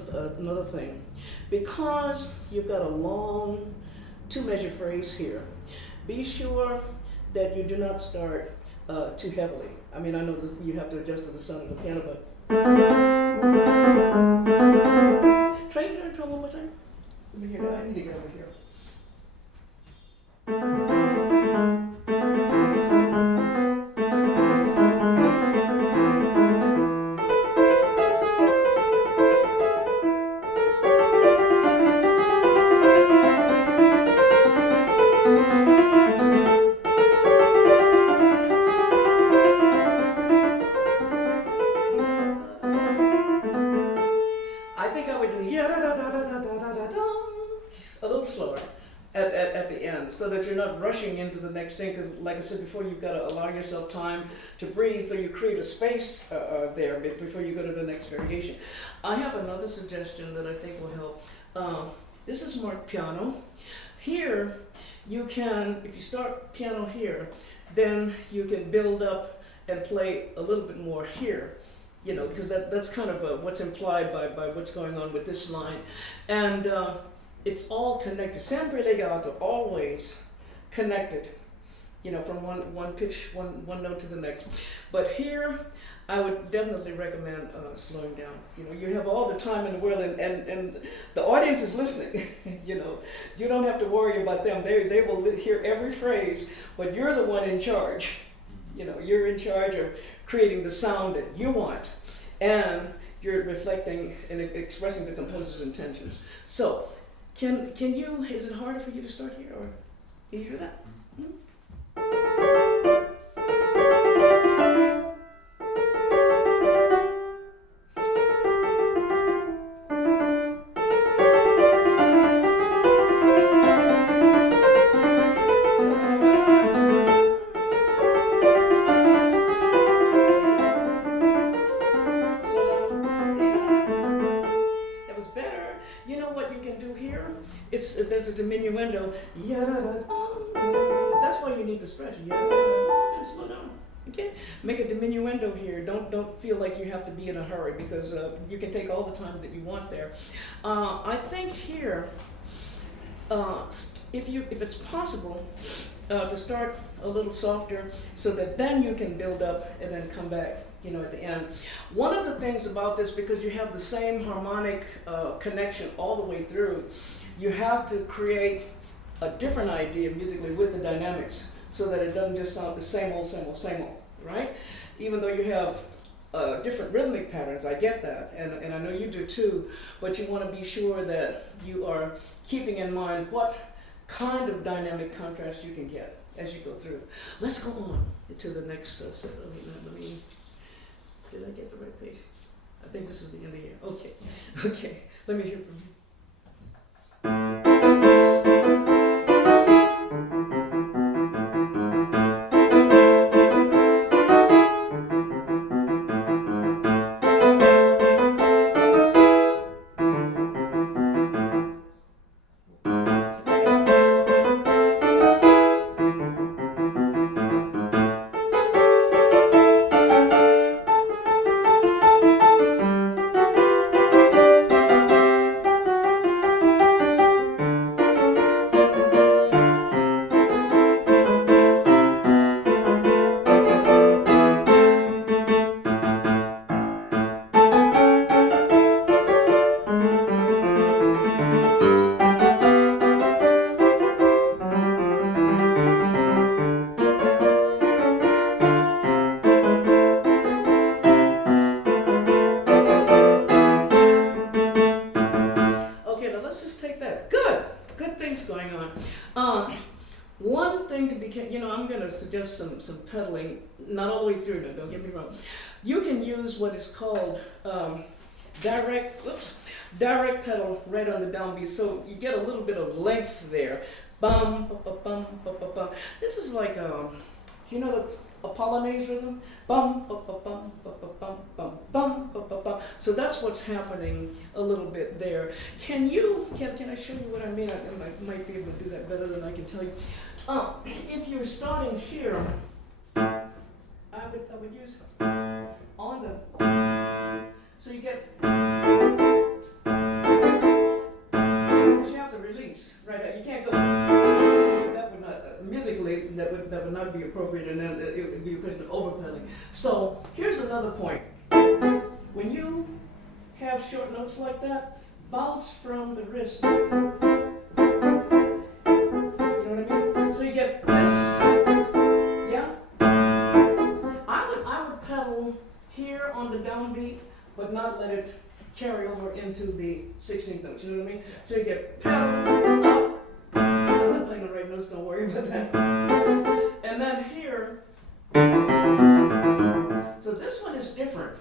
thing. Because you've got a long two-measure phrase here, be sure that you do not start too heavily. I mean, I know that you have to adjust to the sound of the piano, but try one more time. Let me hear that. I need to get over here. I think I would do ya-da-da-da-da-da-da-da-dum a little slower at the end so that you're not rushing into the next thing because, like I said before, you've got to allow yourself time to breathe so you create a space there before you go to the next variation. I have another suggestion that I think will help. This is more piano. Here, you can, if you start piano here, then you can build up and play a little bit more here. You know, because that's kind of what's implied by what's going on with this line. And it's all connected. Sempre legato, always connected, you know, from one pitch, one note to the next. But here, I would definitely recommend slowing down. You know, you have all the time in the world, and the audience is listening. You know, you don't have to worry about them. They will hear every phrase, but you're the one in charge. You know, you're in charge of creating the sound that you want, and you're reflecting and expressing the composer's intentions. So, can you? Is it harder for you to start here, or can you do that? Mm-hmm. There's a diminuendo. That's why you need to stretch. And slow down. Okay? Make a diminuendo here. Don't feel like you have to be in a hurry because you can take all the time that you want there. I think here, if it's possible, to start a little softer so that then you can build up and then come back, you know, at the end. One of the things about this, because you have the same harmonic connection all the way through, you have to create a different idea musically with the dynamics so that it doesn't just sound the same old, right? Even though you have different rhythmic patterns, I get that, and I know you do too, but you want to be sure that you are keeping in mind what kind of dynamic contrast you can get as you go through. Let's go on to the next set. Did I get the right page? I think this is the end of here. Okay, let me hear from you. Suggest some pedaling, not all the way through, no, don't get me wrong. You can use what is called direct pedal right on the downbeat, so you get a little bit of length there. Bum, ba, ba, bum, ba, ba, bum. This is like, you know, a Polonaise rhythm. Bum, ba, ba, bum, ba, ba, bum, bum, bum, ba, ba, bum. So that's what's happening a little bit there. Can I show you what I mean? I might be able to do that better than I can tell you. If you're starting here, I would use on the, so you get, because you have to release, right? You can't go, that would not, musically, that would not be appropriate, and then it would be a question of overpedaling. So here's another point. When you have short notes like that, bounce from the wrist. You know what I mean? So you get this, yeah? I would pedal here on the downbeat, but not let it carry over into the 16th notes, you know what I mean? So you get pedal, up, I'm not playing the right notes, don't worry about that. And then here, so this one is different.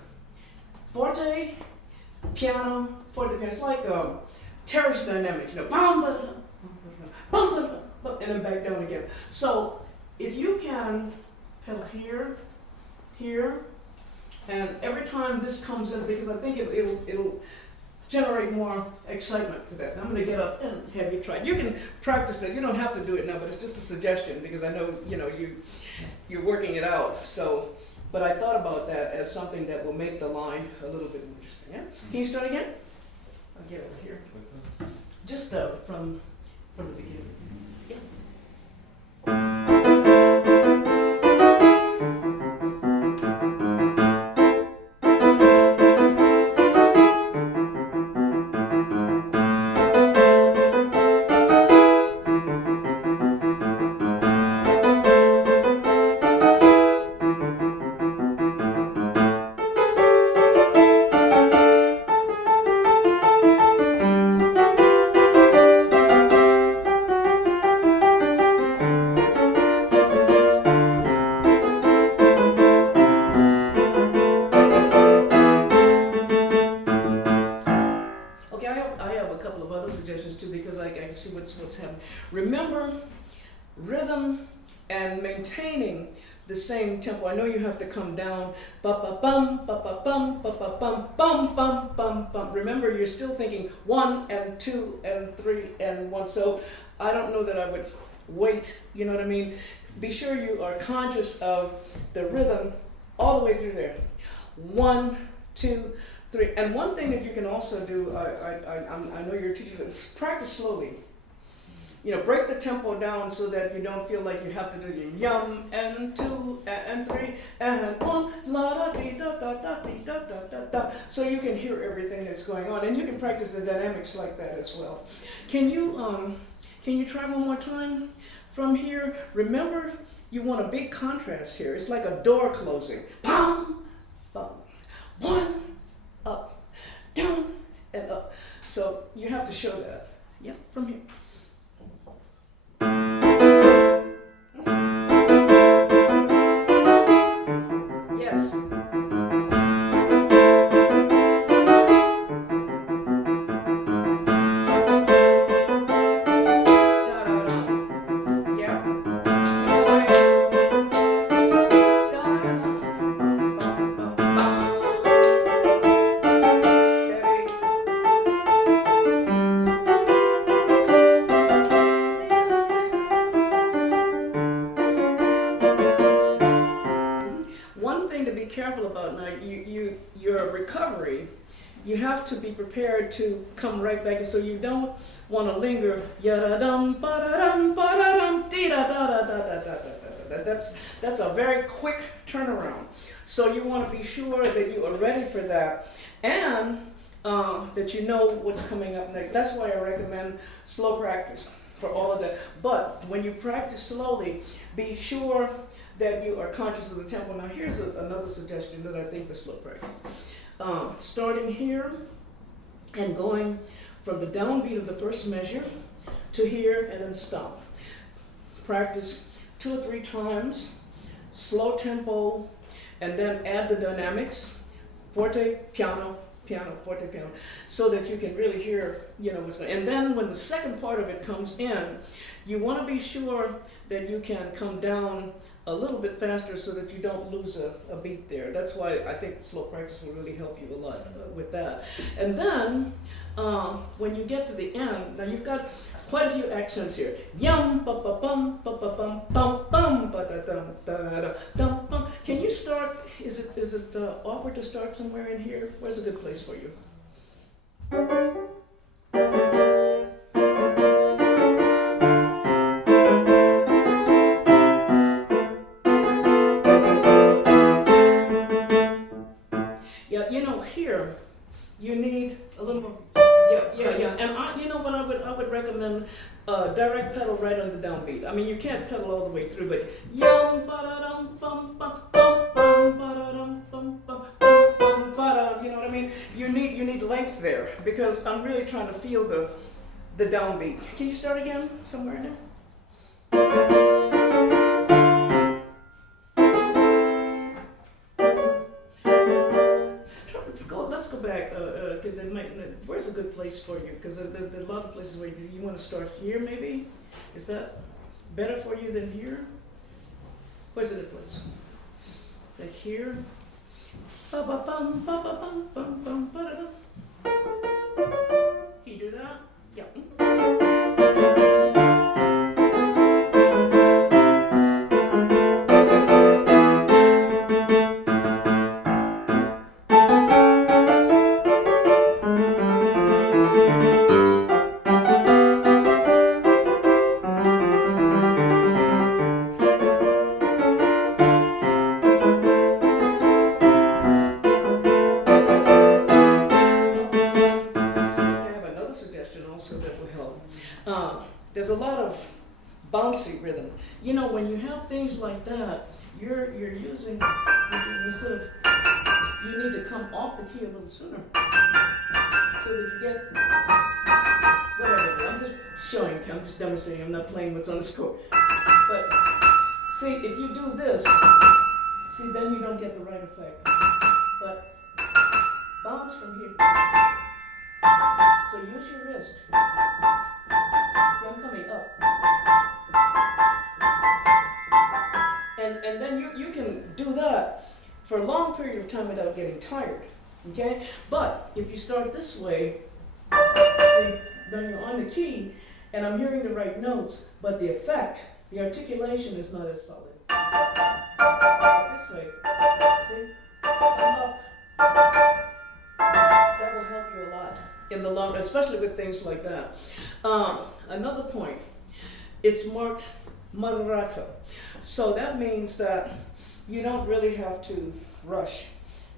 Forte, piano, forte, piano. It's like terrace dynamics, you know, bum, ba, da, bum, ba, da, and then back down again. So if you can pedal here, here, and every time this comes in, because I think it'll generate more excitement to that. I'm going to get up and have you try it. You can practice that. You don't have to do it now, but it's just a suggestion because I know you're working it out. So, but I thought about that as something that will make the line a little bit interesting. Yeah? Can you start again? I'll get over here. Just from the beginning. Yeah. Remember rhythm and maintaining the same tempo. I know you have to come down. Ba ba bum, ba ba bum, ba ba bum, bum bum bum bum. Remember, you're still thinking 1 and 2 and 3 and 1. So I don't know that I would wait. You know what I mean? Be sure you are conscious of the rhythm all the way through there. 1, 2, 3. And one thing that you can also do, I know you're teaching this, practice slowly. You know, break the tempo down so that you don't feel like you have to do the yum and 2 and 3 and 1 la da dee da da da dee da da da da. So you can hear everything that's going on, and you can practice the dynamics like that as well. Can you try one more time from here? Remember, you want a big contrast here. It's like a door closing. Bum, bum, 1, up, down, and up. So you have to show that. Yeah, from here. Yes. Your recovery, you have to be prepared to come right back, so you don't want to linger. That's a very quick turnaround. So you want to be sure that you are ready for that, and that you know what's coming up next. That's why I recommend slow practice for all of that. But when you practice slowly, be sure that you are conscious of the tempo. Now here's another suggestion that I think for slow practice. Starting here and going from the downbeat of the first measure to here and then stop. Practice 2 or 3 times, slow tempo, and then add the dynamics, forte, piano, piano, forte, piano, so that you can really hear, what's going on. And then when the second part of it comes in, you want to be sure that you can come down a little bit faster so that you don't lose a beat there. That's why I think slow practice will really help you a lot with that. And then when you get to the end, now you've got quite a few accents here. Yum ba ba bum bum bum ba da dum da dum bum. Can you start? Is it awkward to start somewhere in here? Where's a good place for you? Yeah, you know, here you need a little more. Yeah. And you know what I would recommend direct pedal right on the downbeat. I mean, you can't pedal all the way through, but yum ba da dum bum bum bum bum ba da dum bum bum bum ba da. You know what I mean? You need length there because I'm really trying to feel the downbeat. Can you start again somewhere in there? Let's go back. Where's a good place for you? Because there are a lot of places where you want to start here, maybe? Is that better for you than here? Where's a good place? Like here? Ba-ba-bum, ba-ba-bum, bum, bum, ba-da-dum. Can you do that? Yeah. There's a lot of bouncy rhythm. You know, when you have things like that, you're using, instead of, you need to come off the key a little sooner so that you get whatever. I'm just showing, I'm just demonstrating, I'm not playing what's on the score. But see, if you do this, see, then you don't get the right effect. But bounce from here. So use your wrist. See, I'm coming up. And then you can do that for a long period of time without getting tired, okay? But if you start this way, see, then you're on the key, and I'm hearing the right notes, but the effect, the articulation is not as solid. This way, see? Come up. That will help you a lot in the long run, especially with things like that. Another point, it's marked moderato. So that means that you don't really have to rush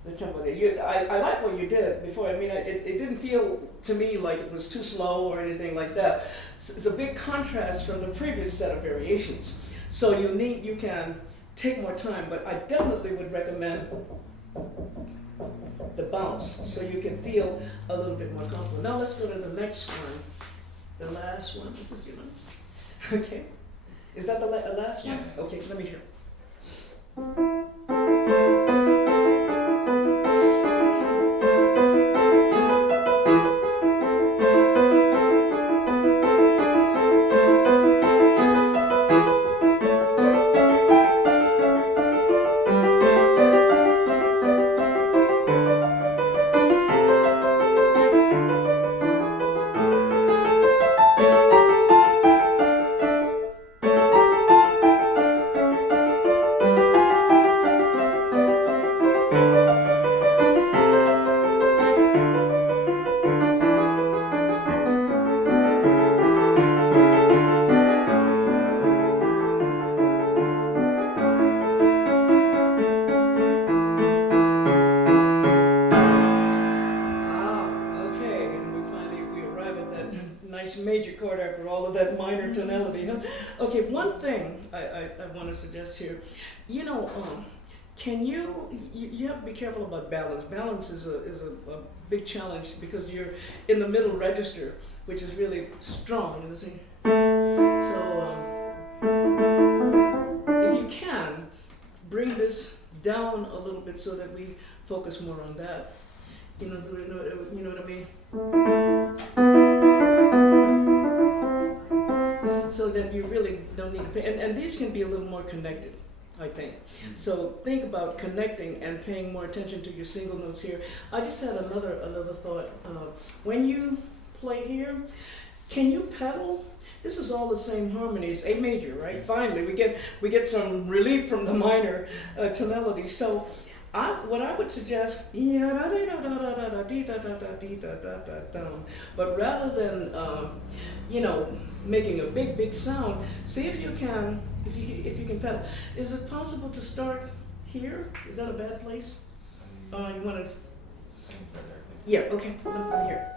the tempo there. I like what you did before. I mean, it didn't feel to me like it was too slow or anything like that. It's a big contrast from the previous set of variations. So you can take more time, but I definitely would recommend the bounce so you can feel a little bit more comfortable. Now let's go to the next one. The last one. Is this your one? Okay. Is that the last one? Yeah. Okay, let me hear. Major chord after all of that minor tonality. Huh? Okay, one thing I want to suggest here, you know, can you have to be careful about balance. Balance is a big challenge because you're in the middle register, which is really strong. You see? So if you can, bring this down a little bit so that we focus more on that. You know what I mean? So that you really don't need to pay. And these can be a little more connected, I think. So think about connecting and paying more attention to your single notes here. I just had another thought. When you play here, can you pedal? This is all the same harmonies, A major, right? Finally, we get some relief from the minor tonality. So what I would suggest, but rather than making a big sound, see if you can pedal. Is it possible to start here? Is that a bad place? You want to? Yeah. Okay. Let me hear.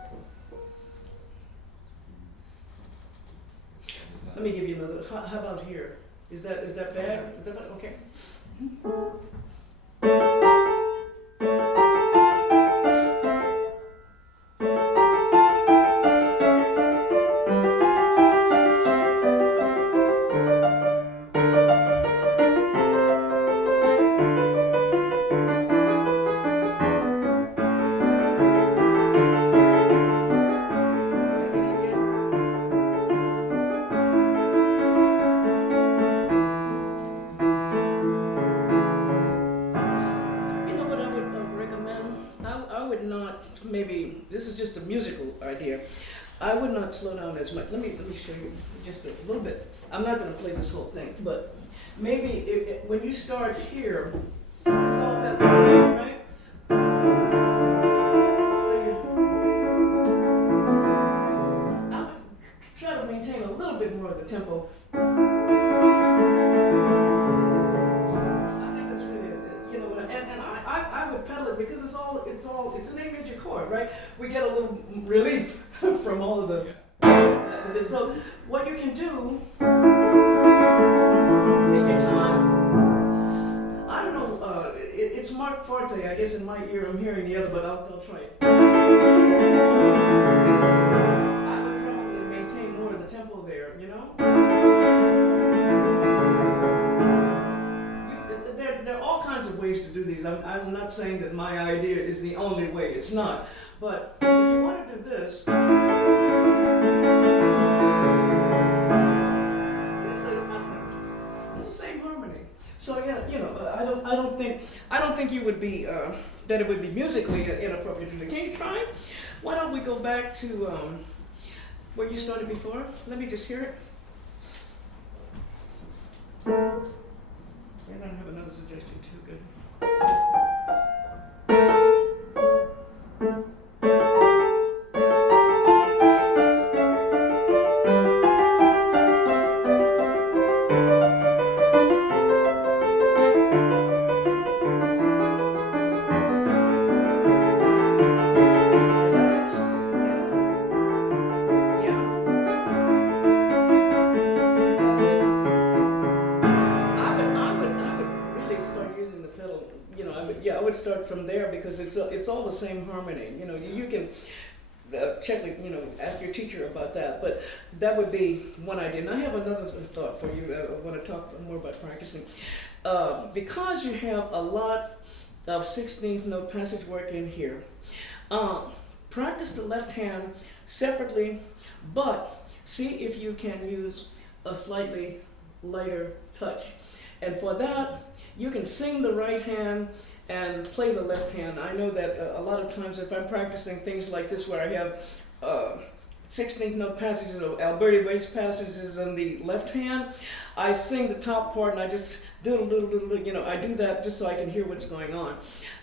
Let me give you another. How about here? Is that bad? Is that bad? Okay. Maybe this is just a musical idea. I would not slow down as much. Let me show you just a little bit. I'm not going to play this whole thing, but maybe when you start here, it's all that, right? So I would try to maintain a little bit more of the tempo. I would pedal it because it's an A major chord, right? We get a little relief from all of the. So what you can do, take your time. I don't know. It's Mark Forte. I guess in my ear I'm hearing the other, but I'll try it. I would probably maintain more of the tempo there. There are all kinds of ways to do these. I'm not saying that my idea is the only way. It's not. But if you want to do this, it's the same harmony. So yeah, I don't think you would be that it would be musically inappropriate to do. Can you try? Why don't we go back to where you started before? Let me just hear it. And I have another suggestion too. Good. Start from there because it's all the same harmony. You can check, ask your teacher about that. But that would be one idea. And I have another thought for you. I want to talk more about practicing. Because you have a lot of 16th note passage work in here, practice the left hand separately, but see if you can use a slightly lighter touch. And for that, you can sing the right hand and play the left hand. I know that a lot of times if I'm practicing things like this where I have 16th note passages or Althea Waites passages on the left hand, I sing the top part and I just do a little, I do that just so I can hear what's going on.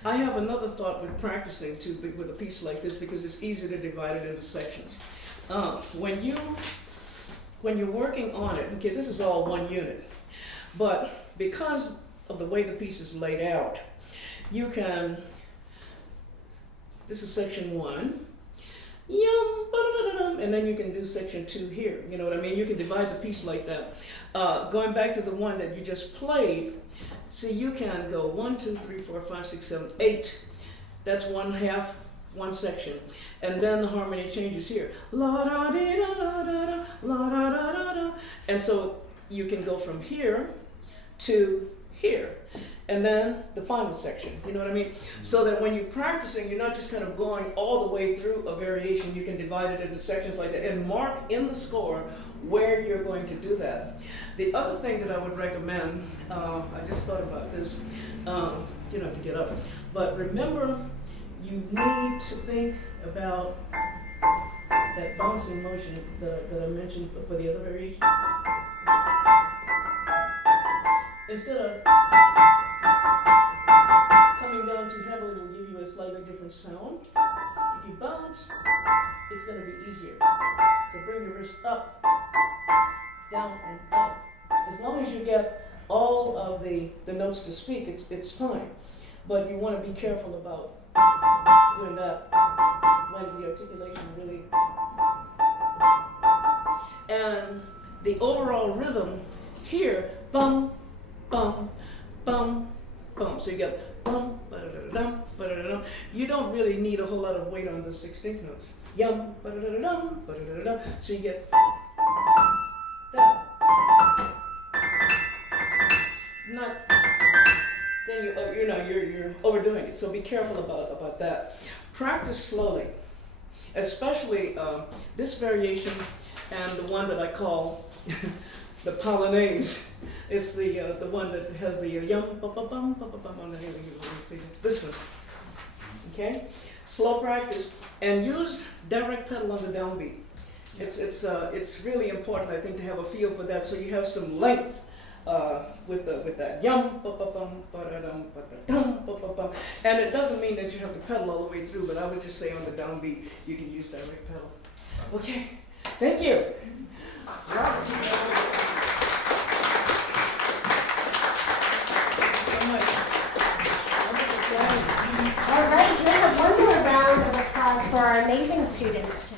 I have another thought with practicing too, with a piece like this, because it's easy to divide it into sections. When you're working on it, okay, this is all one unit, but because of the way the piece is laid out, you can, this is section 1, and then you can do section 2 here. You know what I mean? You can divide the piece like that. Going back to the one that you just played, see, you can go 1, 2, 3, 4, 5, 6, 7, 8. That's one half, one section. And then the harmony changes here. La da dee da da da, la da da da da. And so you can go from here to here. and then the final section. You know what I mean? So that when you're practicing, you're not just kind of going all the way through a variation. You can divide it into sections like that and mark in the score where you're going to do that. The other thing that I would recommend, I just thought about this, you know, to get up, but remember, you need to think about that bouncing motion that I mentioned for the other variation. Instead of coming down too heavily, will give you a slightly different sound. If you bounce, it's going to be easier. So bring your wrist up, down, and up. As long as you get all of the notes to speak, it's fine. But you want to be careful about doing that when the articulation really. And the overall rhythm here, bum, bum, bum, bum. So you get bum, ba-da-da-dum, ba-da-da-dum. You don't really need a whole lot of weight on the 16th notes. Yum, ba-da-da-dum, ba-da-da-dum. So you get that. Not. Then you're overdoing it. So be careful about that. Practice slowly, especially this variation and the one that I call the Polonaise. It's the one that has the yum ba ba bum ba ba bum on the this one. Okay, slow practice and use direct pedal on the downbeat. It's really important, I think, to have a feel for that, so you have some length. With that yum ba ba bum ba da dum ba da dum ba ba bum, and it doesn't mean that you have to pedal all the way through, but I would just say on the downbeat you can use direct pedal. Okay, thank you. All right, we have one more round of applause for our amazing students